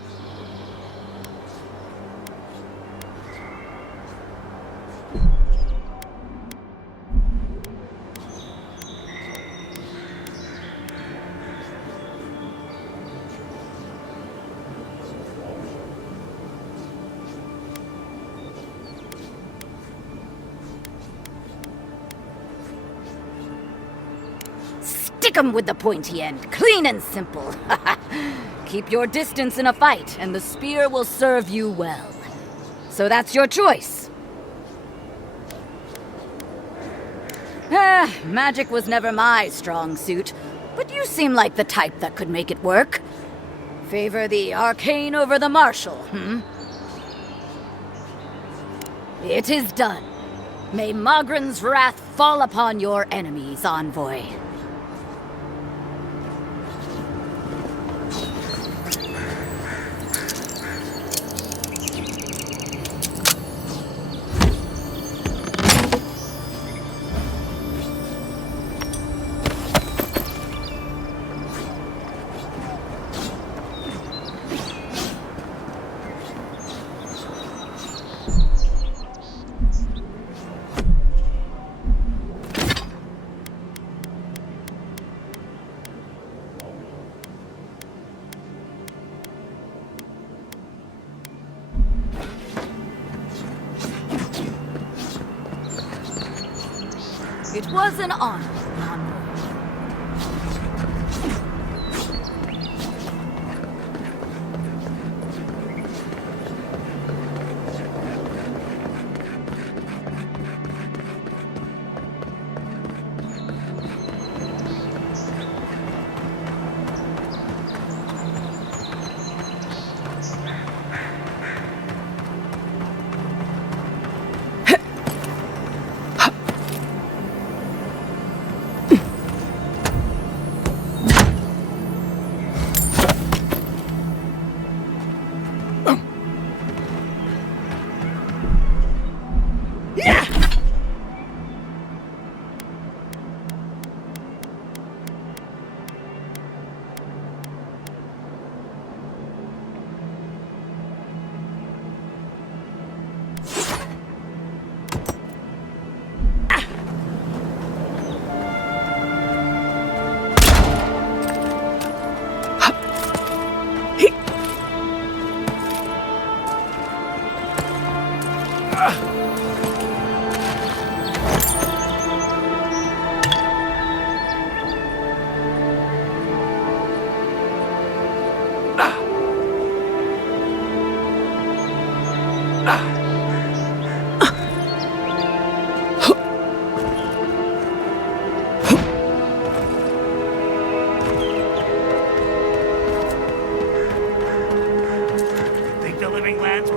Stick 'em with the pointy end, clean and simple. Keep your distance in a fight, and the spear will serve you well. So that's your choice. Magic was never my strong suit, but you seem like the type that could make it work. Favor the arcane over the martial, It is done. May Mogren's wrath fall upon your enemies, envoy. It was an honor, envoy.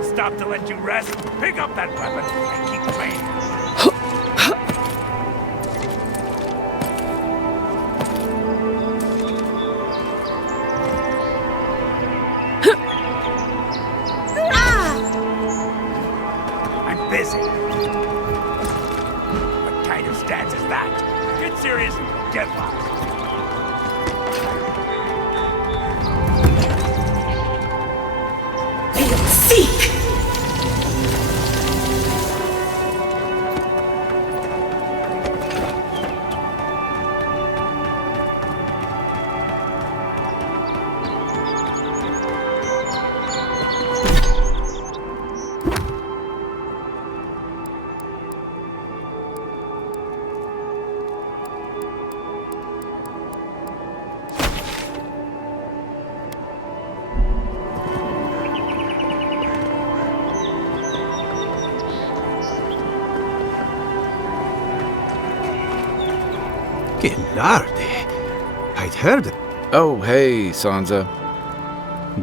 Stop to let you rest. Pick up that weapon and keep playing. I'm busy. What kind of stance is that? Get serious and get lost. Seek! Che larde! I'd heard it. Oh, hey, Sansa.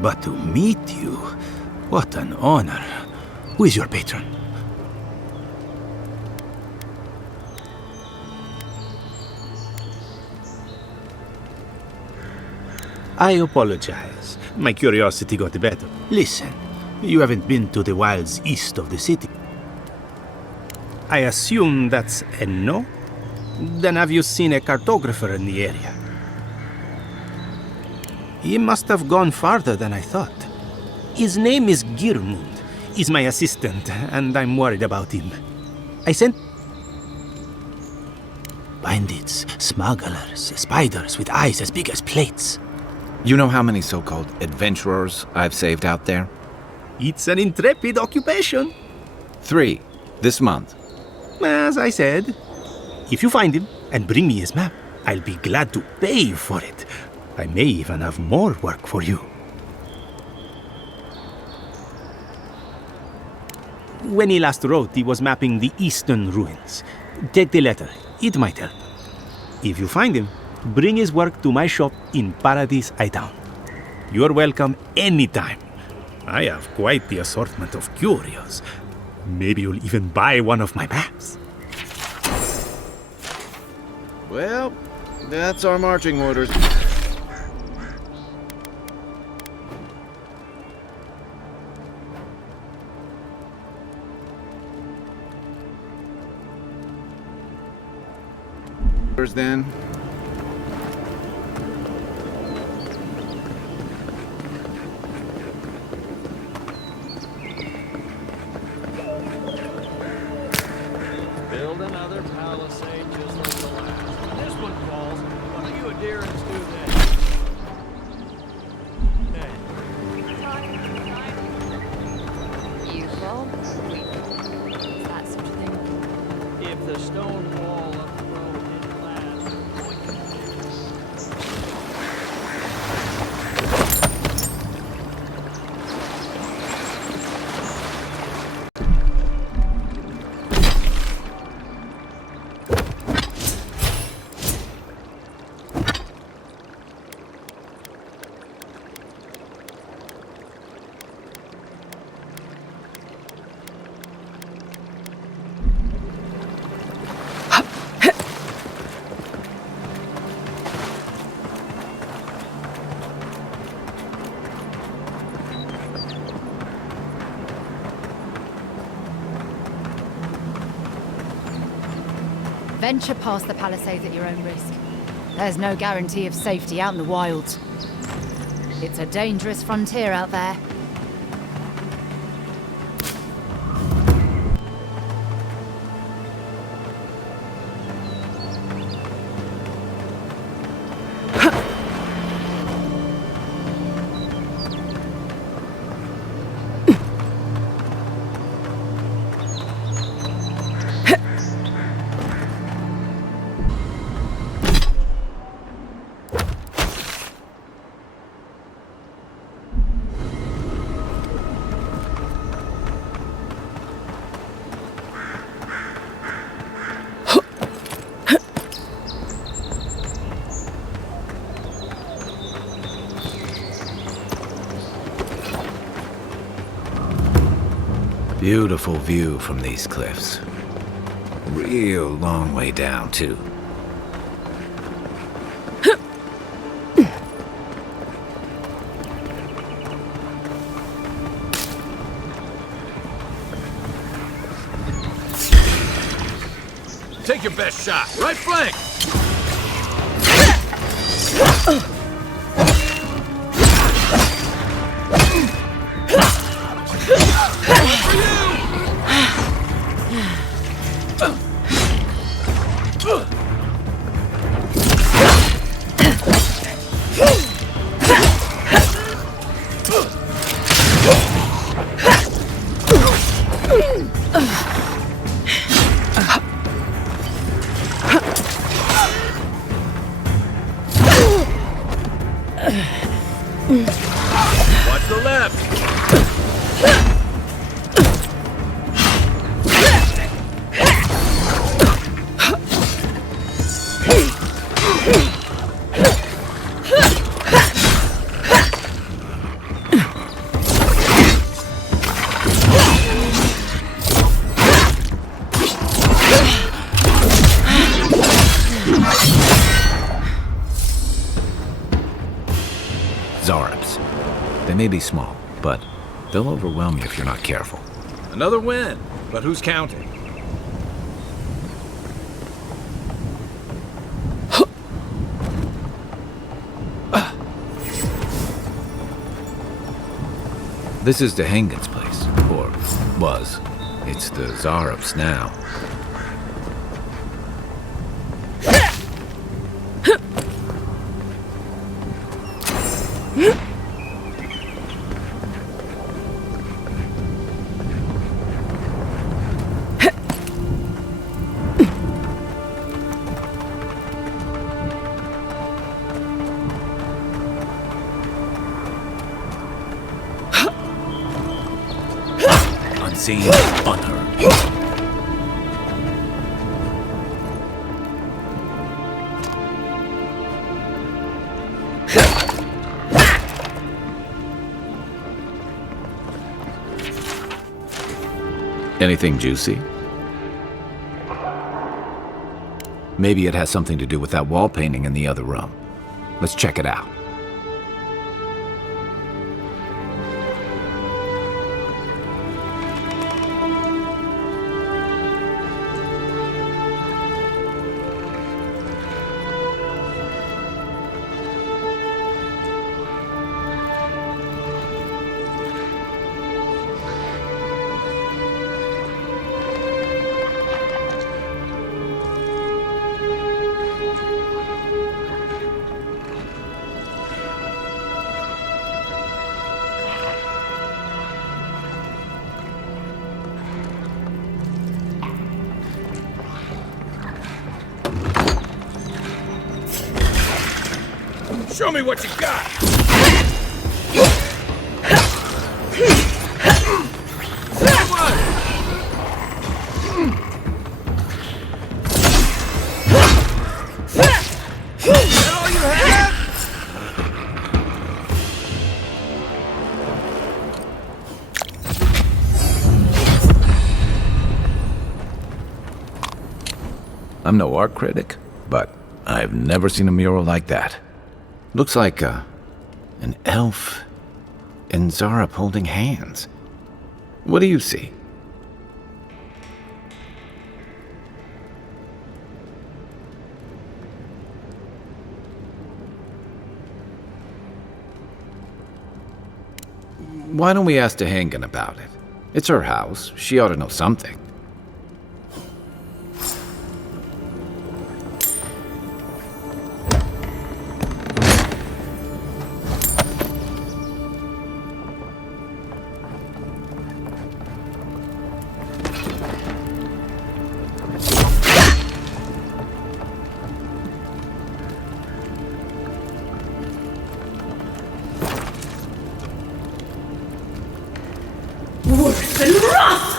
But to meet you, what an honor. Who is your patron? I apologize. My curiosity got the better. Listen, you haven't been to the wilds east of the city. I assume that's a no? Then have you seen a cartographer in the area? He must have gone farther than I thought. His name is Girmund. He's my assistant, and I'm worried about him. I sent bandits, smugglers, spiders with eyes as big as plates. You know how many so-called adventurers I've saved out there? It's an intrepid occupation. 3, this month. As I said, if you find him and bring me his map, I'll be glad to pay for it. I may even have more work for you. When he last wrote, he was mapping the eastern ruins. Take the letter. It might help. If you find him, bring his work to my shop in Paradise Town. You're welcome anytime. I have quite the assortment of curios. Maybe you'll even buy one of my maps. Well, that's our marching orders. Then. Build another palisade just like the last. When this one falls, one of you adherents do that. You fall? Is that such a thing? If the stone wall of the road didn't last, Venture past the palisades at your own risk. There's no guarantee of safety out in the wilds. It's a dangerous frontier out there. Beautiful view from these cliffs. Real long way down, too. Take your best shot. Right flank! Watch the left! Zarabs. They may be small, but they'll overwhelm you if you're not careful. Another win, but who's counting? This is Dehangan's place, or was. It's the Zarabs now. Unseen, unheard. Anything juicy? Maybe it has something to do with that wall painting in the other room. Let's check it out. Show me what you got! I'm no art critic, but I've never seen a mural like that. Looks like an elf and Zarab holding hands. What do you see? Why don't we ask Dehangan about it? It's her house. She ought to know something. Worse and rough!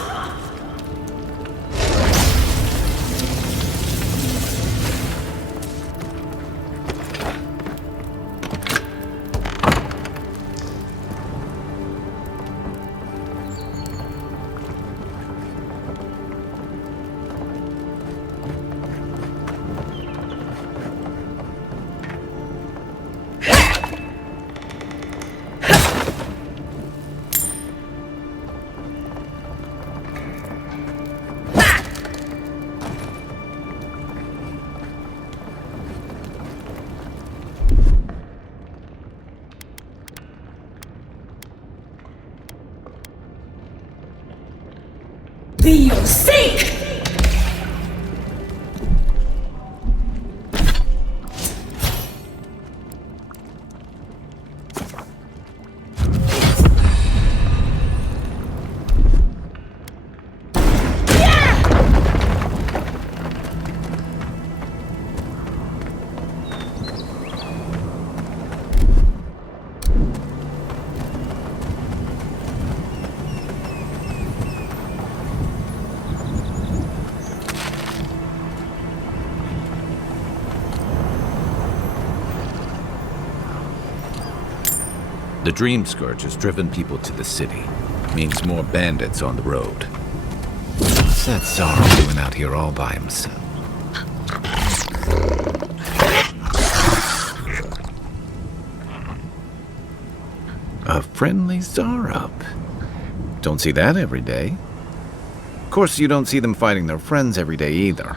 Leo, sink! The Dream Scourge has driven people to the city. Means more bandits on the road. What's that Zara doing out here all by himself? A friendly Zarup. Don't see that every day. Of course, you don't see them fighting their friends every day either.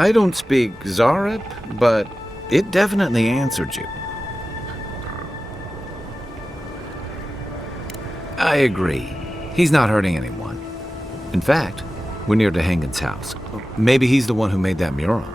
I don't speak Zarup, but it definitely answered you. I agree. He's not hurting anyone. In fact, we're near DeHangen's house. Maybe he's the one who made that mural.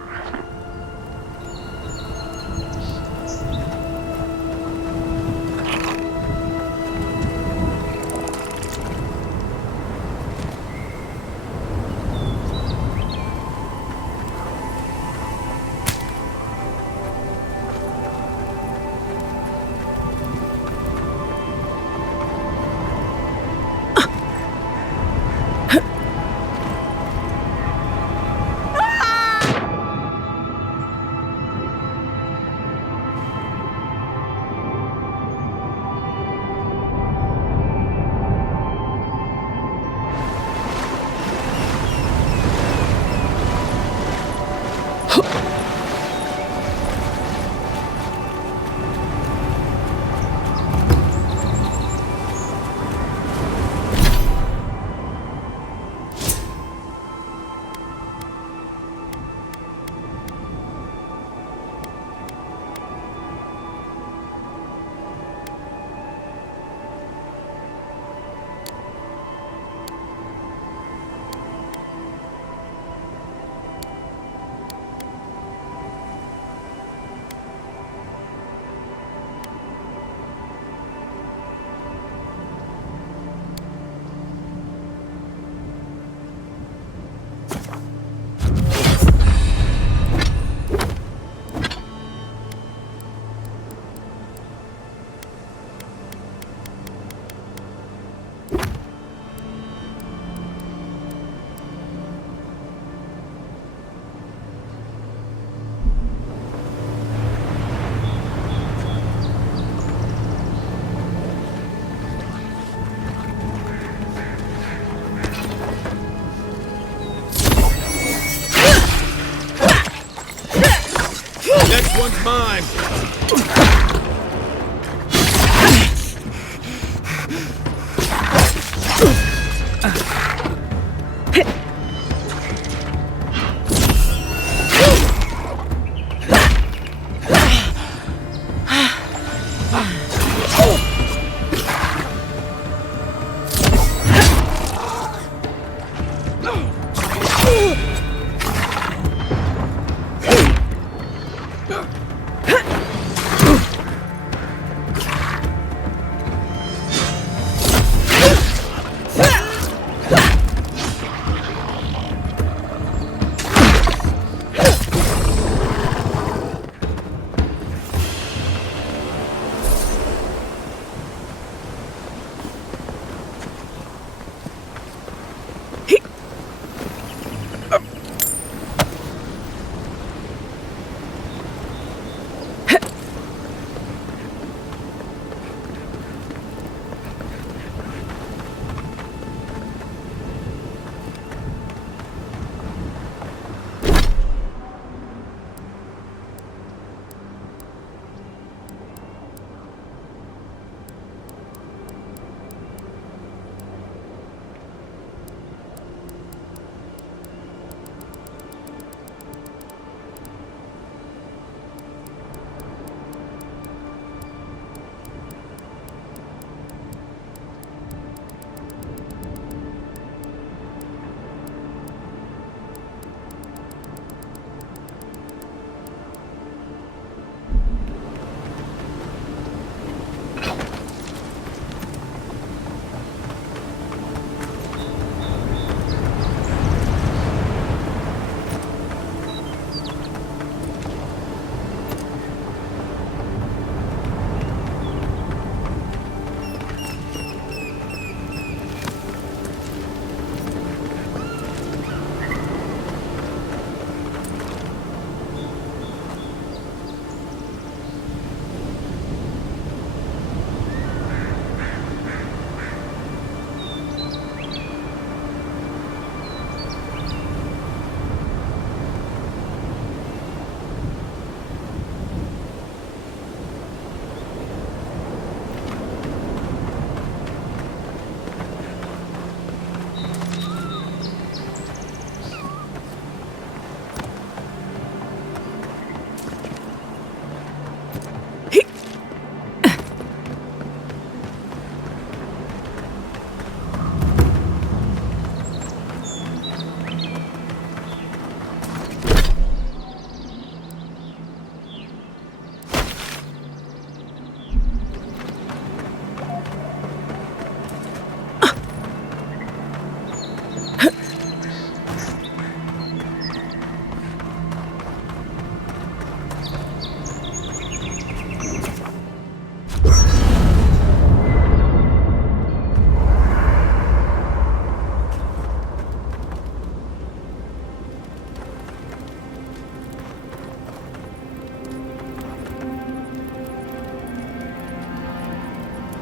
Next one's mine.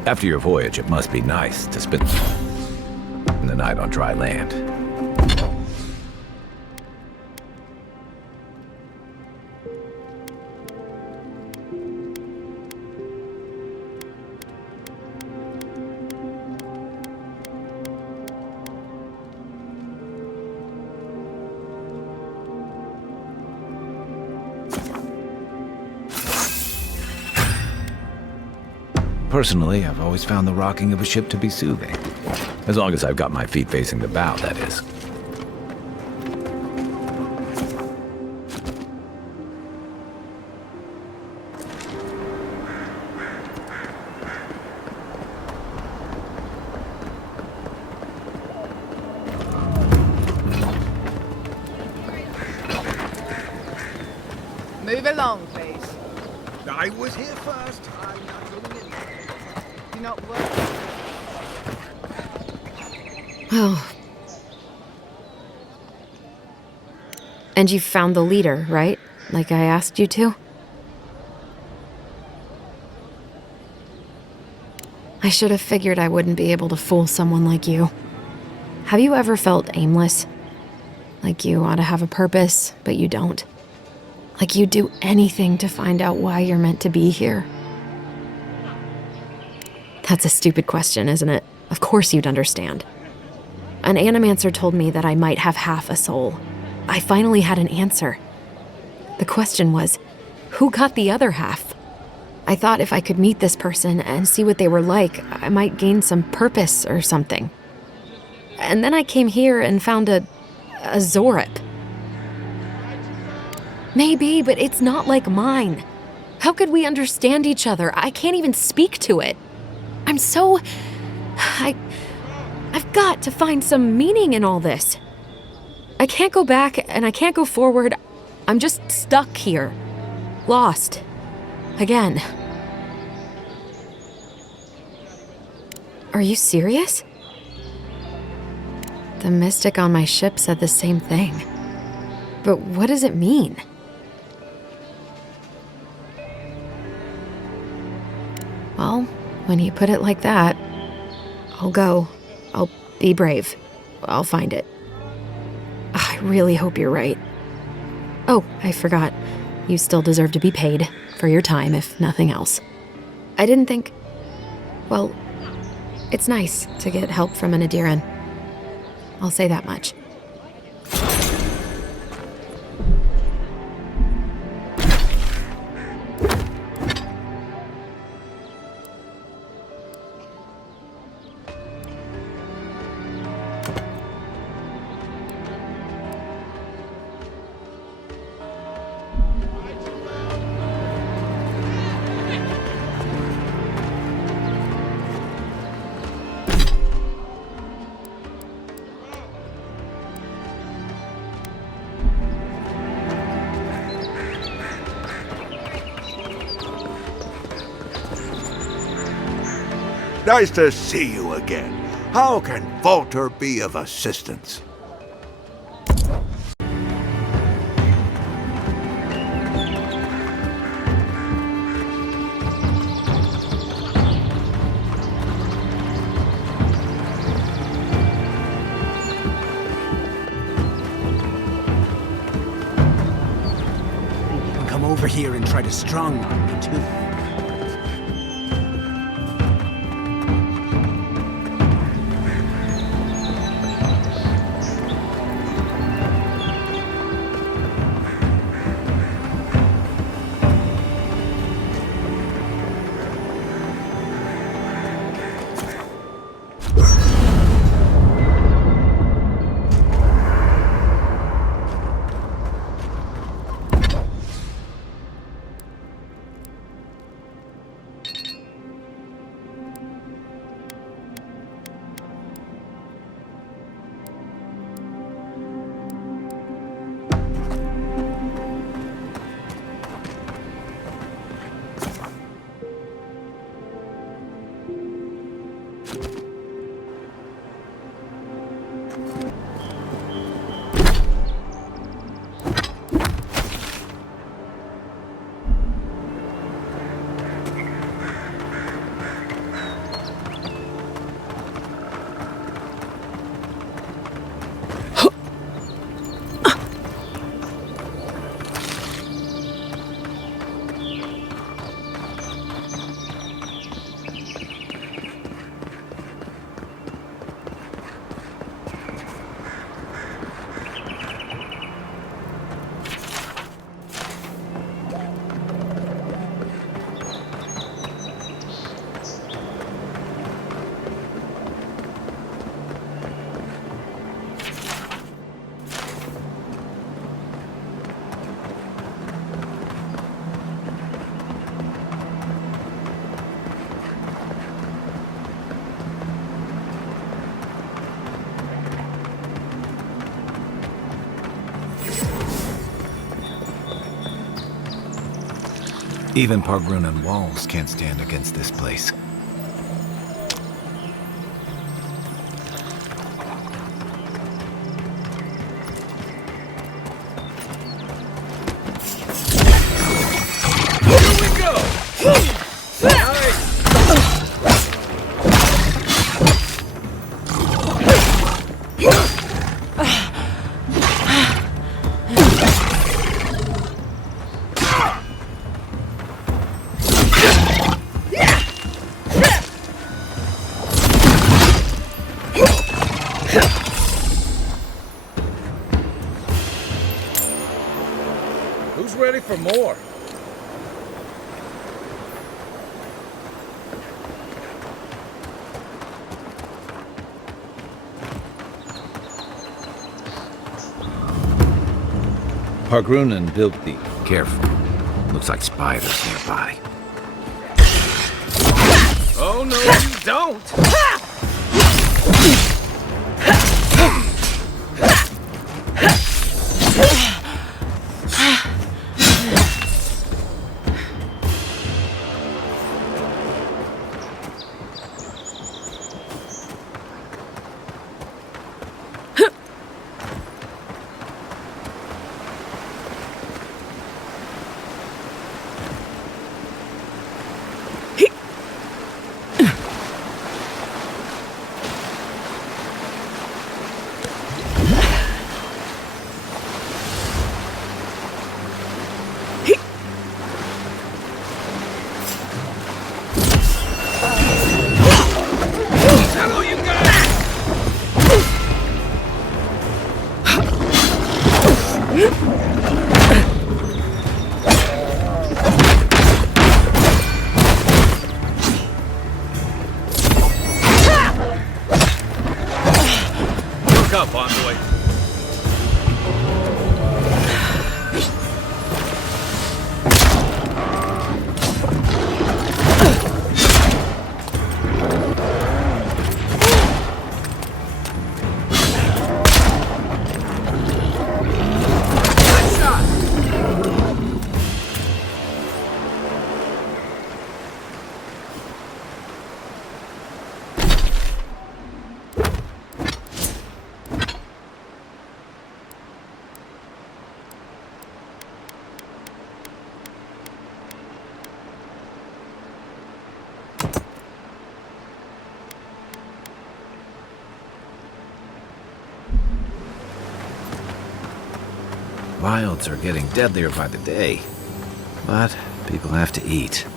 After your voyage, it must be nice to spend the night on dry land. Personally, I've always found the rocking of a ship to be soothing. As long as I've got my feet facing the bow, that is. Move along, please. I was here first. I'm not doing anything. Do not work. Oh. And you found the leader, right? Like I asked you to? I should have figured I wouldn't be able to fool someone like you. Have you ever felt aimless? Like you ought to have a purpose, but you don't? Like you'd do anything to find out why you're meant to be here? That's a stupid question, isn't it? Of course you'd understand. An animancer told me that I might have half a soul. I finally had an answer. The question was, who got the other half? I thought if I could meet this person and see what they were like, I might gain some purpose or something. And then I came here and found a Zorip. Maybe, but it's not like mine. How could we understand each other? I can't even speak to it. I've got to find some meaning in all this. I can't go back and I can't go forward. I'm just stuck here. Lost. Again. Are you serious? The mystic on my ship said the same thing. But what does it mean? Well, when you put it like that, I'll go. I'll be brave. I'll find it. I really hope you're right. Oh, I forgot. You still deserve to be paid for your time, if nothing else. I didn't think... Well, it's nice to get help from an Adiran. I'll say that much. Nice to see you again. How can Walter be of assistance? You can come over here and try to strong arm me too. Even Pargrunan walls can't stand against this place. Who's ready for more? Pargrunan built the... Careful. Looks like spiders nearby. Oh, no, you don't! Up, envoy. Wilds are getting deadlier by the day, but people have to eat.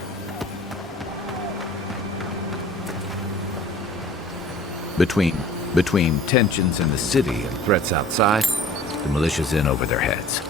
Between tensions in the city and threats outside, the militia's in over their heads.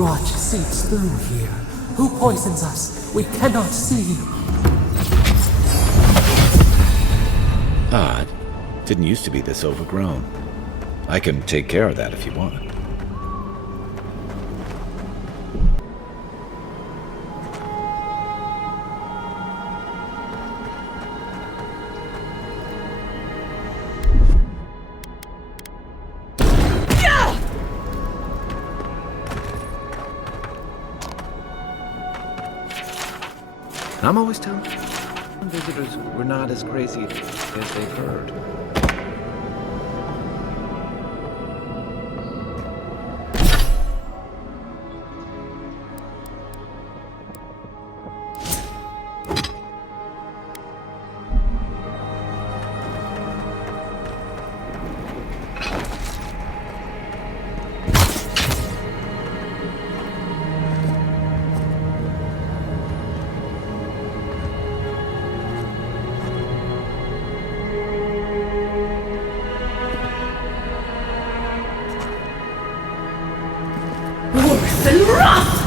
rot seeps through here. Who poisons us? We cannot see. Odd. Didn't used to be this overgrown. I can take care of that if you want. I'm always telling visitors we're not as crazy as they've heard. Worse than rough!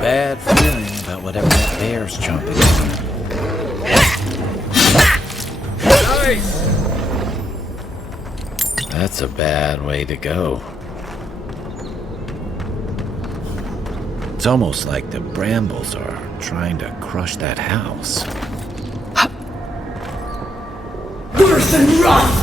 Bad feeling about whatever that bear's chomping on. Nice! That's a bad way to go. It's almost like the brambles are trying to crush that house. Worse than rough!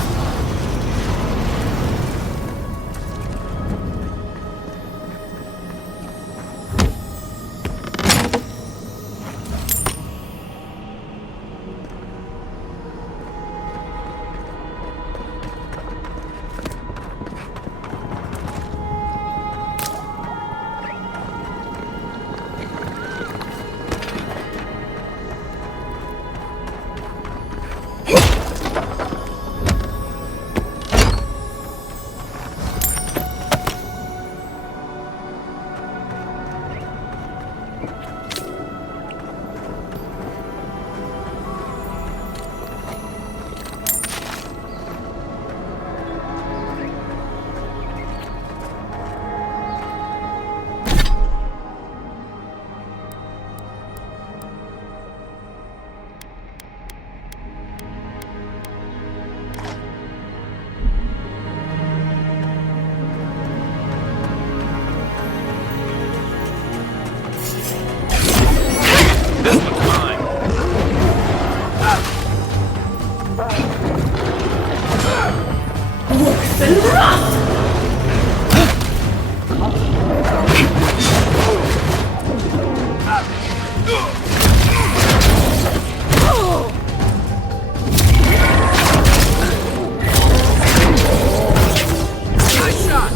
Worse than rough! Nice shot!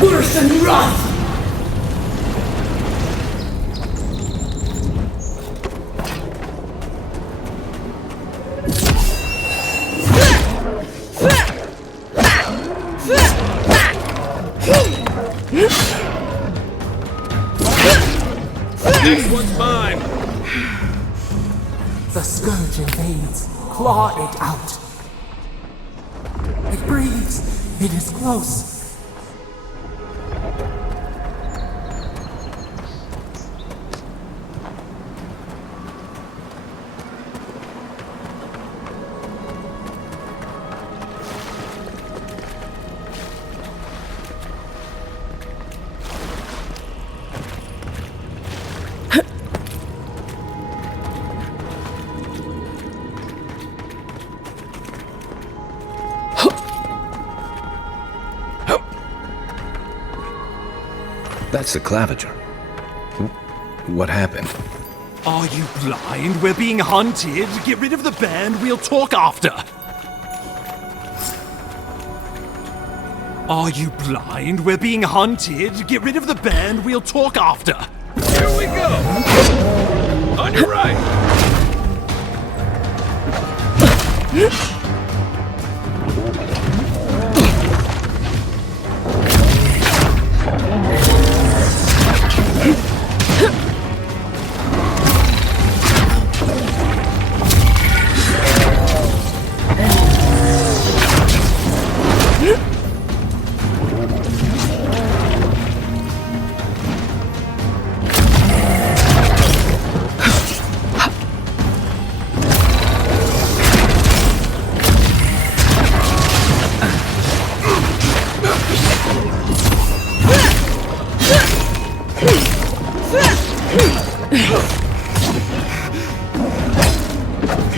Worse than rough! Next one's mine! The scourge invades. Claw it out. It breathes. It is close. It's the claviger. What happened? Are you blind? We're being hunted. Get rid of the band. We'll talk after. Are you blind? We're being hunted. Get rid of the band. We'll talk after. Here we go! On your right!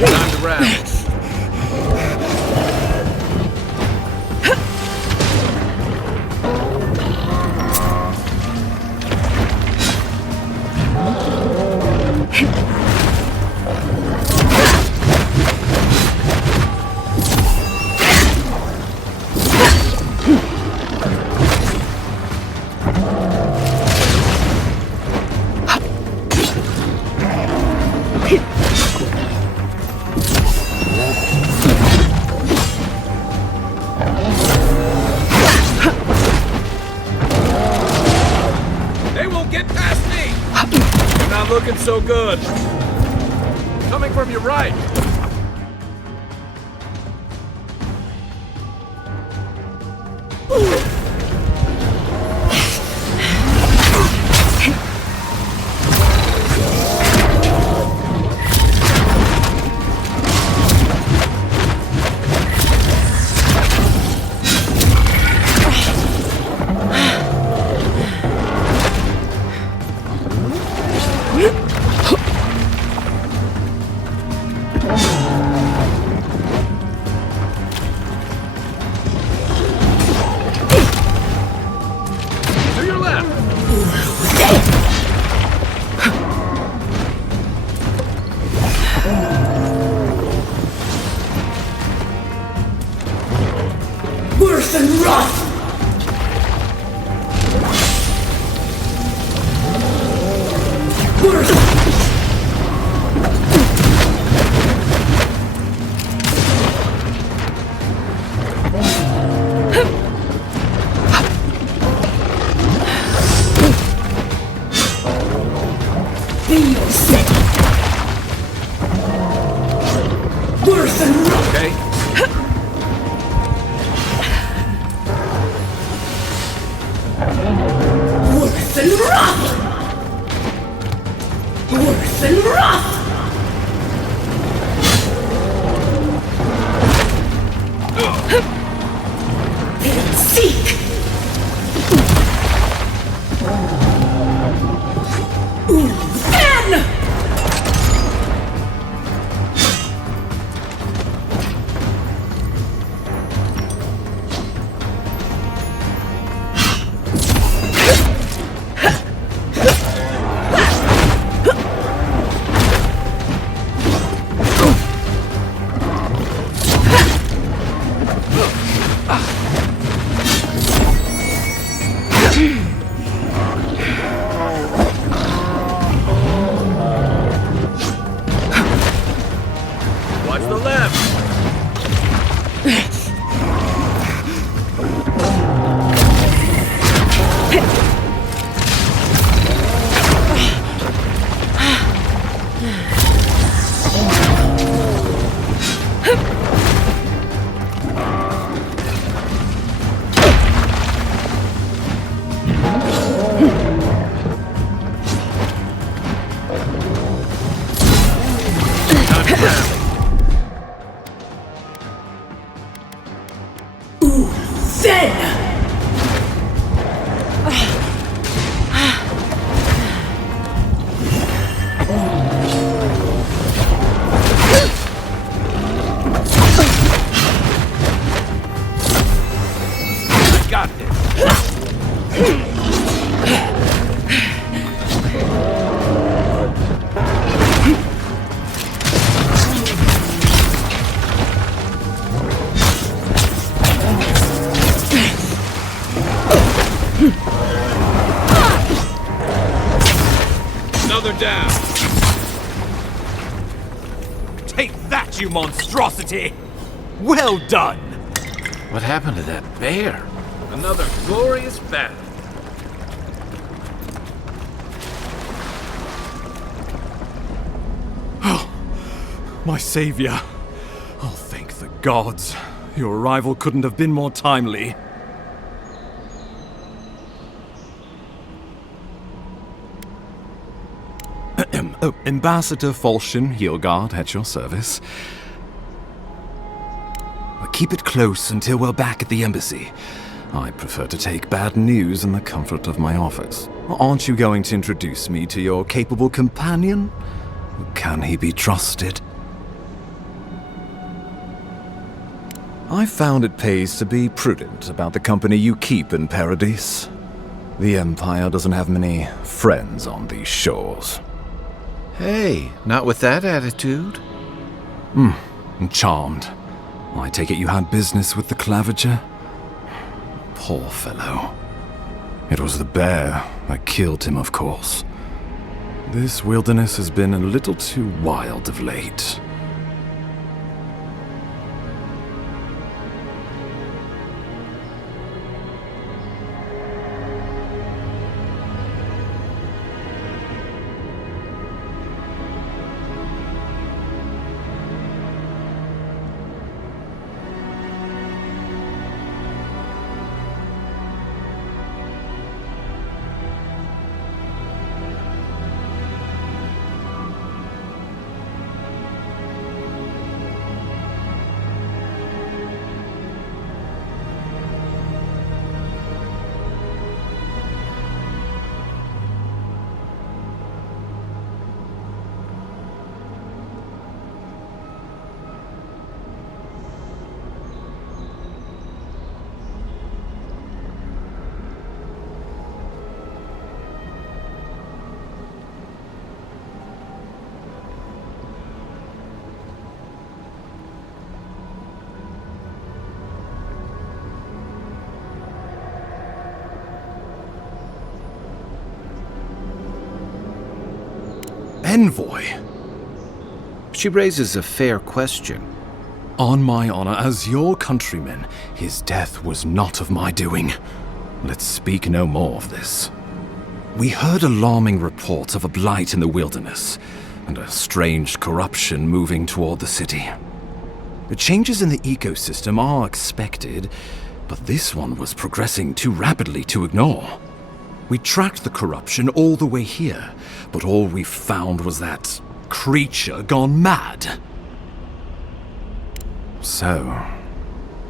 Time to wrap. They won't get past me! You're not looking so good. Coming from your right. To your left. Worse than rust! Worse! Feel sick! Worse than rust! Okay. Worse than rust! Worse than rust! And seek! Then! Another down. Take that, you monstrosity! Well done! What happened to that bear? Another glorious battle. Oh, my savior. Oh, thank the gods. Your arrival couldn't have been more timely. Oh, Ambassador Falchion Heelguard at your service. Keep it close until we're back at the embassy. I prefer to take bad news in the comfort of my office. Aren't you going to introduce me to your capable companion? Can he be trusted? I found it pays to be prudent about the company you keep in Paradise. The Empire doesn't have many friends on these shores. Hey, not with that attitude. I'm charmed. I take it you had business with the Clavager? Poor fellow. It was the bear that killed him, of course. This wilderness has been a little too wild of late. Envoy? She raises a fair question. On my honor as your countryman, his death was not of my doing. Let's speak no more of this. We heard alarming reports of a blight in the wilderness, and a strange corruption moving toward the city. The changes in the ecosystem are expected, but this one was progressing too rapidly to ignore. We tracked the corruption all the way here, but all we found was that creature gone mad. So,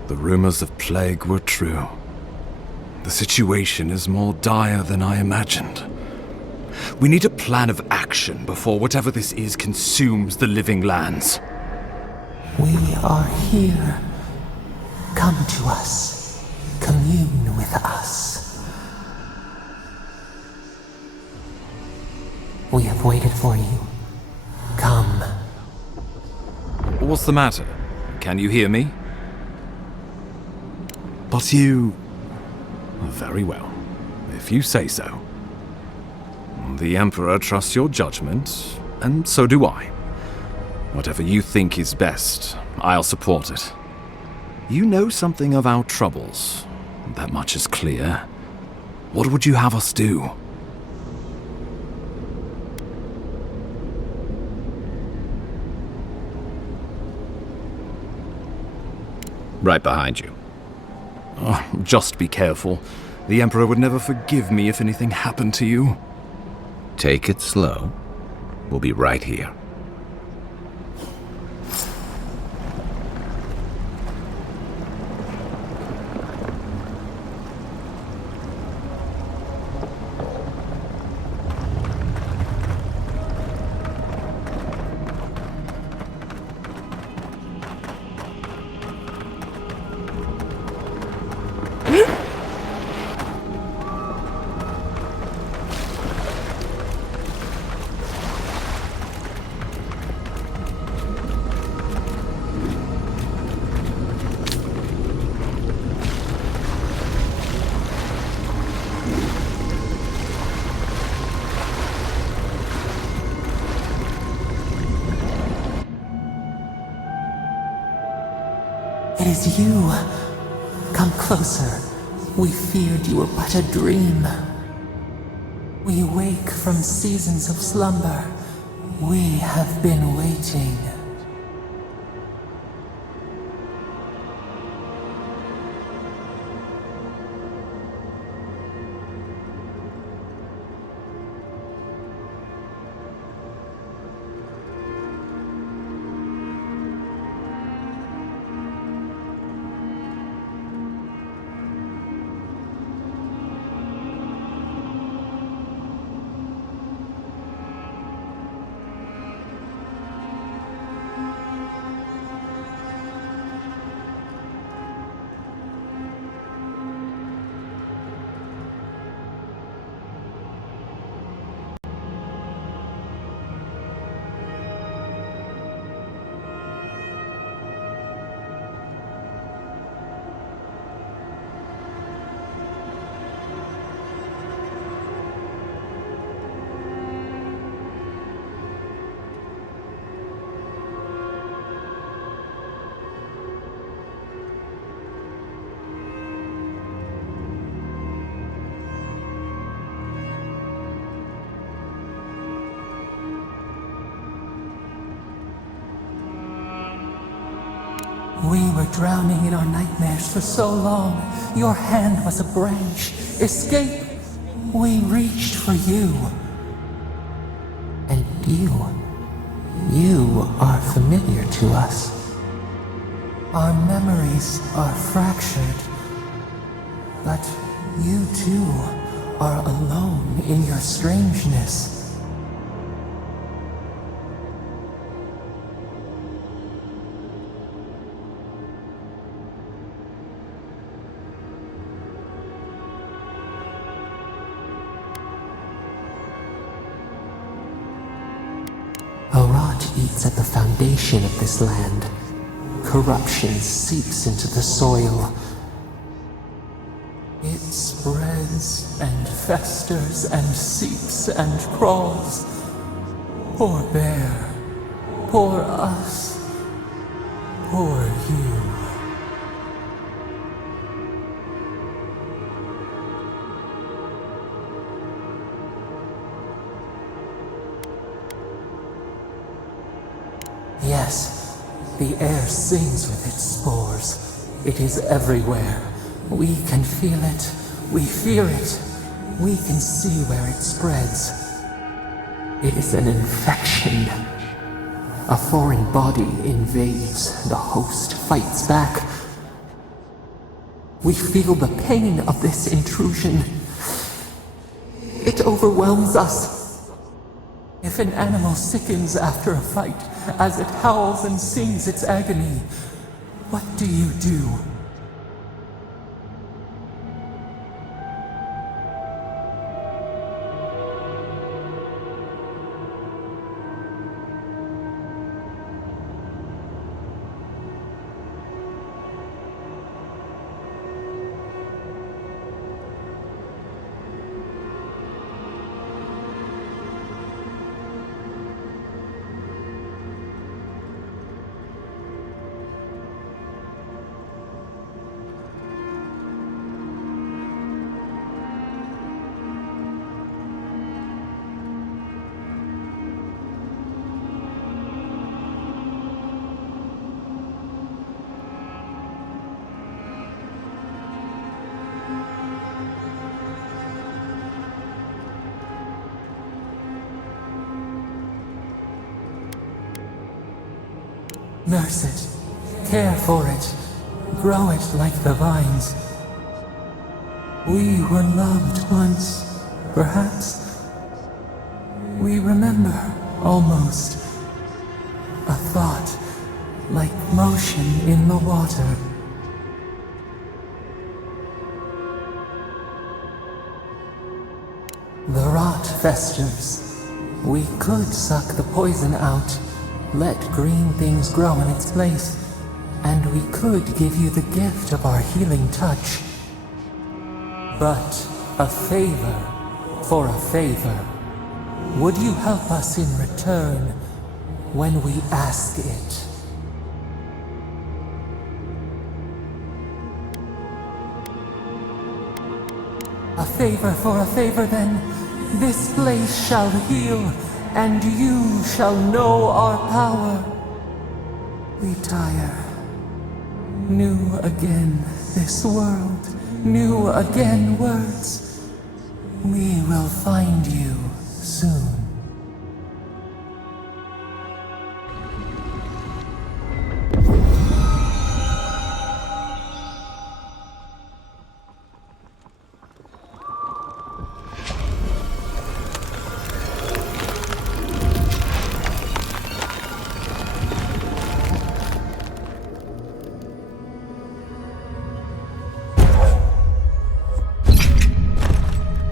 the rumors of plague were true. The situation is more dire than I imagined. We need a plan of action before whatever this is consumes the living lands. We are here. Come to us. Commune with us. We have waited for you. Come. What's the matter? Can you hear me? But you... Very well, if you say so. The Emperor trusts your judgment, and so do I. Whatever you think is best, I'll support it. You know something of our troubles. That much is clear. What would you have us do? Right behind you. Oh, just be careful. The Emperor would never forgive me if anything happened to you. Take it slow. We'll be right here. is you. Come closer. We feared you were but a dream. We wake from seasons of slumber. We have been waiting. We were drowning in our nightmares for so long. Your hand was a branch. Escape! We reached for you. And you are familiar to us. Our memories are fractured. But you too are alone in your strangeness. Eats at the foundation of this land. Corruption seeps into the soil. It spreads and festers and seeps and crawls. Poor bear. Poor us. Poor you. Yes, the air sings with its spores. It is everywhere. We can feel it. We fear it. We can see where it spreads. It is an infection. A foreign body invades. The host fights back. We feel the pain of this intrusion. It overwhelms us. If an animal sickens after a fight, as it howls and sings its agony, what do you do? Nurse it, care for it, grow it like the vines. We were loved once, perhaps. We remember, almost. A thought, like motion in the water. The rot festers. We could suck the poison out. Let green things grow in its place, and we could give you the gift of our healing touch. But a favor for a favor. Would you help us in return when we ask it? A favor for a favor then. This place shall heal, and you shall know our power. Retire. New again this world, new again words. We will find you soon.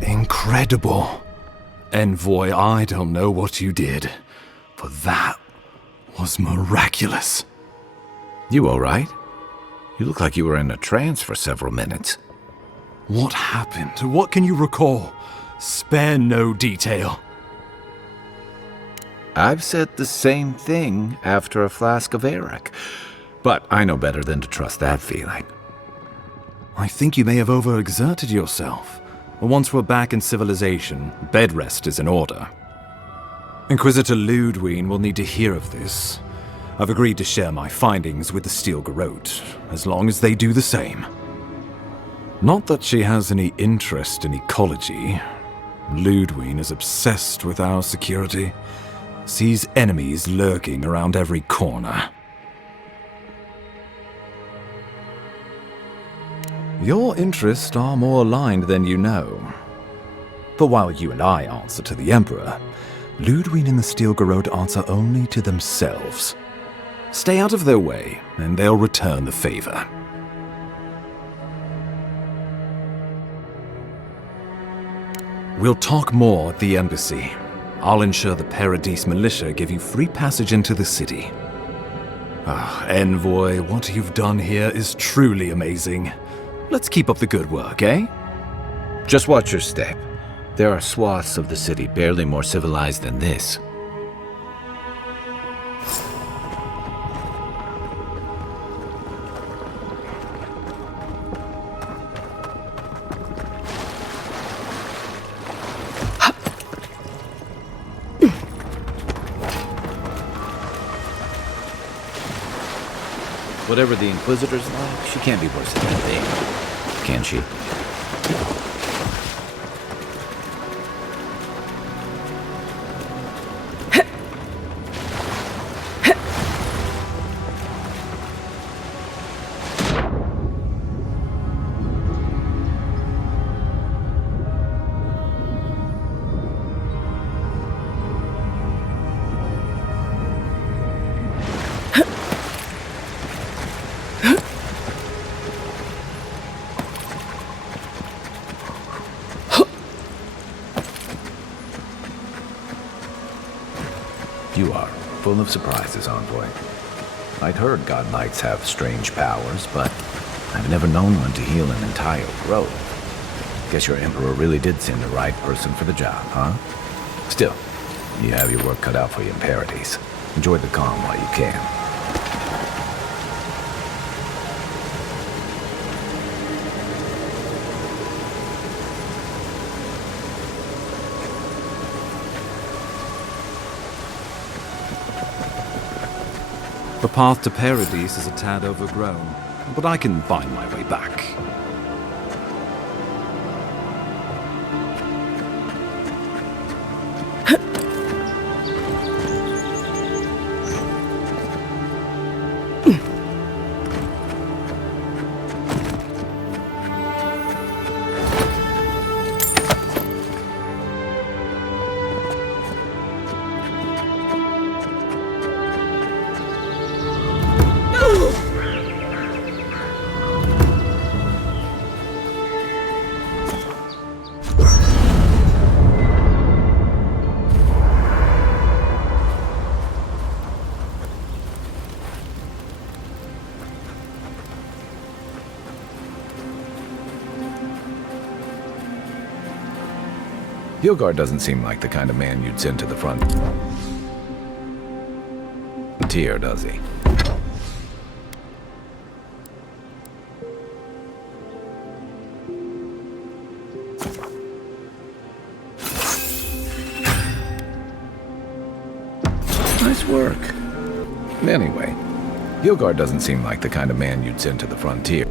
Incredible. Envoy, I don't know what you did, but that was miraculous. You all right? You look like you were in a trance for several minutes. What happened? What can you recall? Spare no detail. I've said the same thing after a flask of Arak, but I know better than to trust that feeling. I think you may have overexerted yourself. Once we're back in civilization, bed rest is in order. Inquisitor Ludwig will need to hear of this. I've agreed to share my findings with the Steel Garrote, as long as they do the same. Not that she has any interest in ecology. Ludwig is obsessed with our security, sees enemies lurking around every corner. Your interests are more aligned than you know. But while you and I answer to the Emperor, Ludwig and the Steel Garrote answer only to themselves. Stay out of their way, and they'll return the favor. We'll talk more at the embassy. I'll ensure the Paradise militia give you free passage into the city. Envoy, what you've done here is truly amazing. Let's keep up the good work, eh? Just watch your step. There are swaths of the city barely more civilized than this. Whatever the Inquisitor's like, she can't be worse than that thing, can she? You are full of surprises, Envoy. I'd heard godlikes have strange powers, but I've never known one to heal an entire grove. Guess your Emperor really did send the right person for the job, huh? Still, you have your work cut out for you in Paradise. Enjoy the calm while you can. The path to Paradise is a tad overgrown, but I can find my way back. Hilgard doesn't seem like the kind of man you'd send to the front tier, does he? Nice work. Anyway, Hilgard doesn't seem like the kind of man you'd send to the frontier.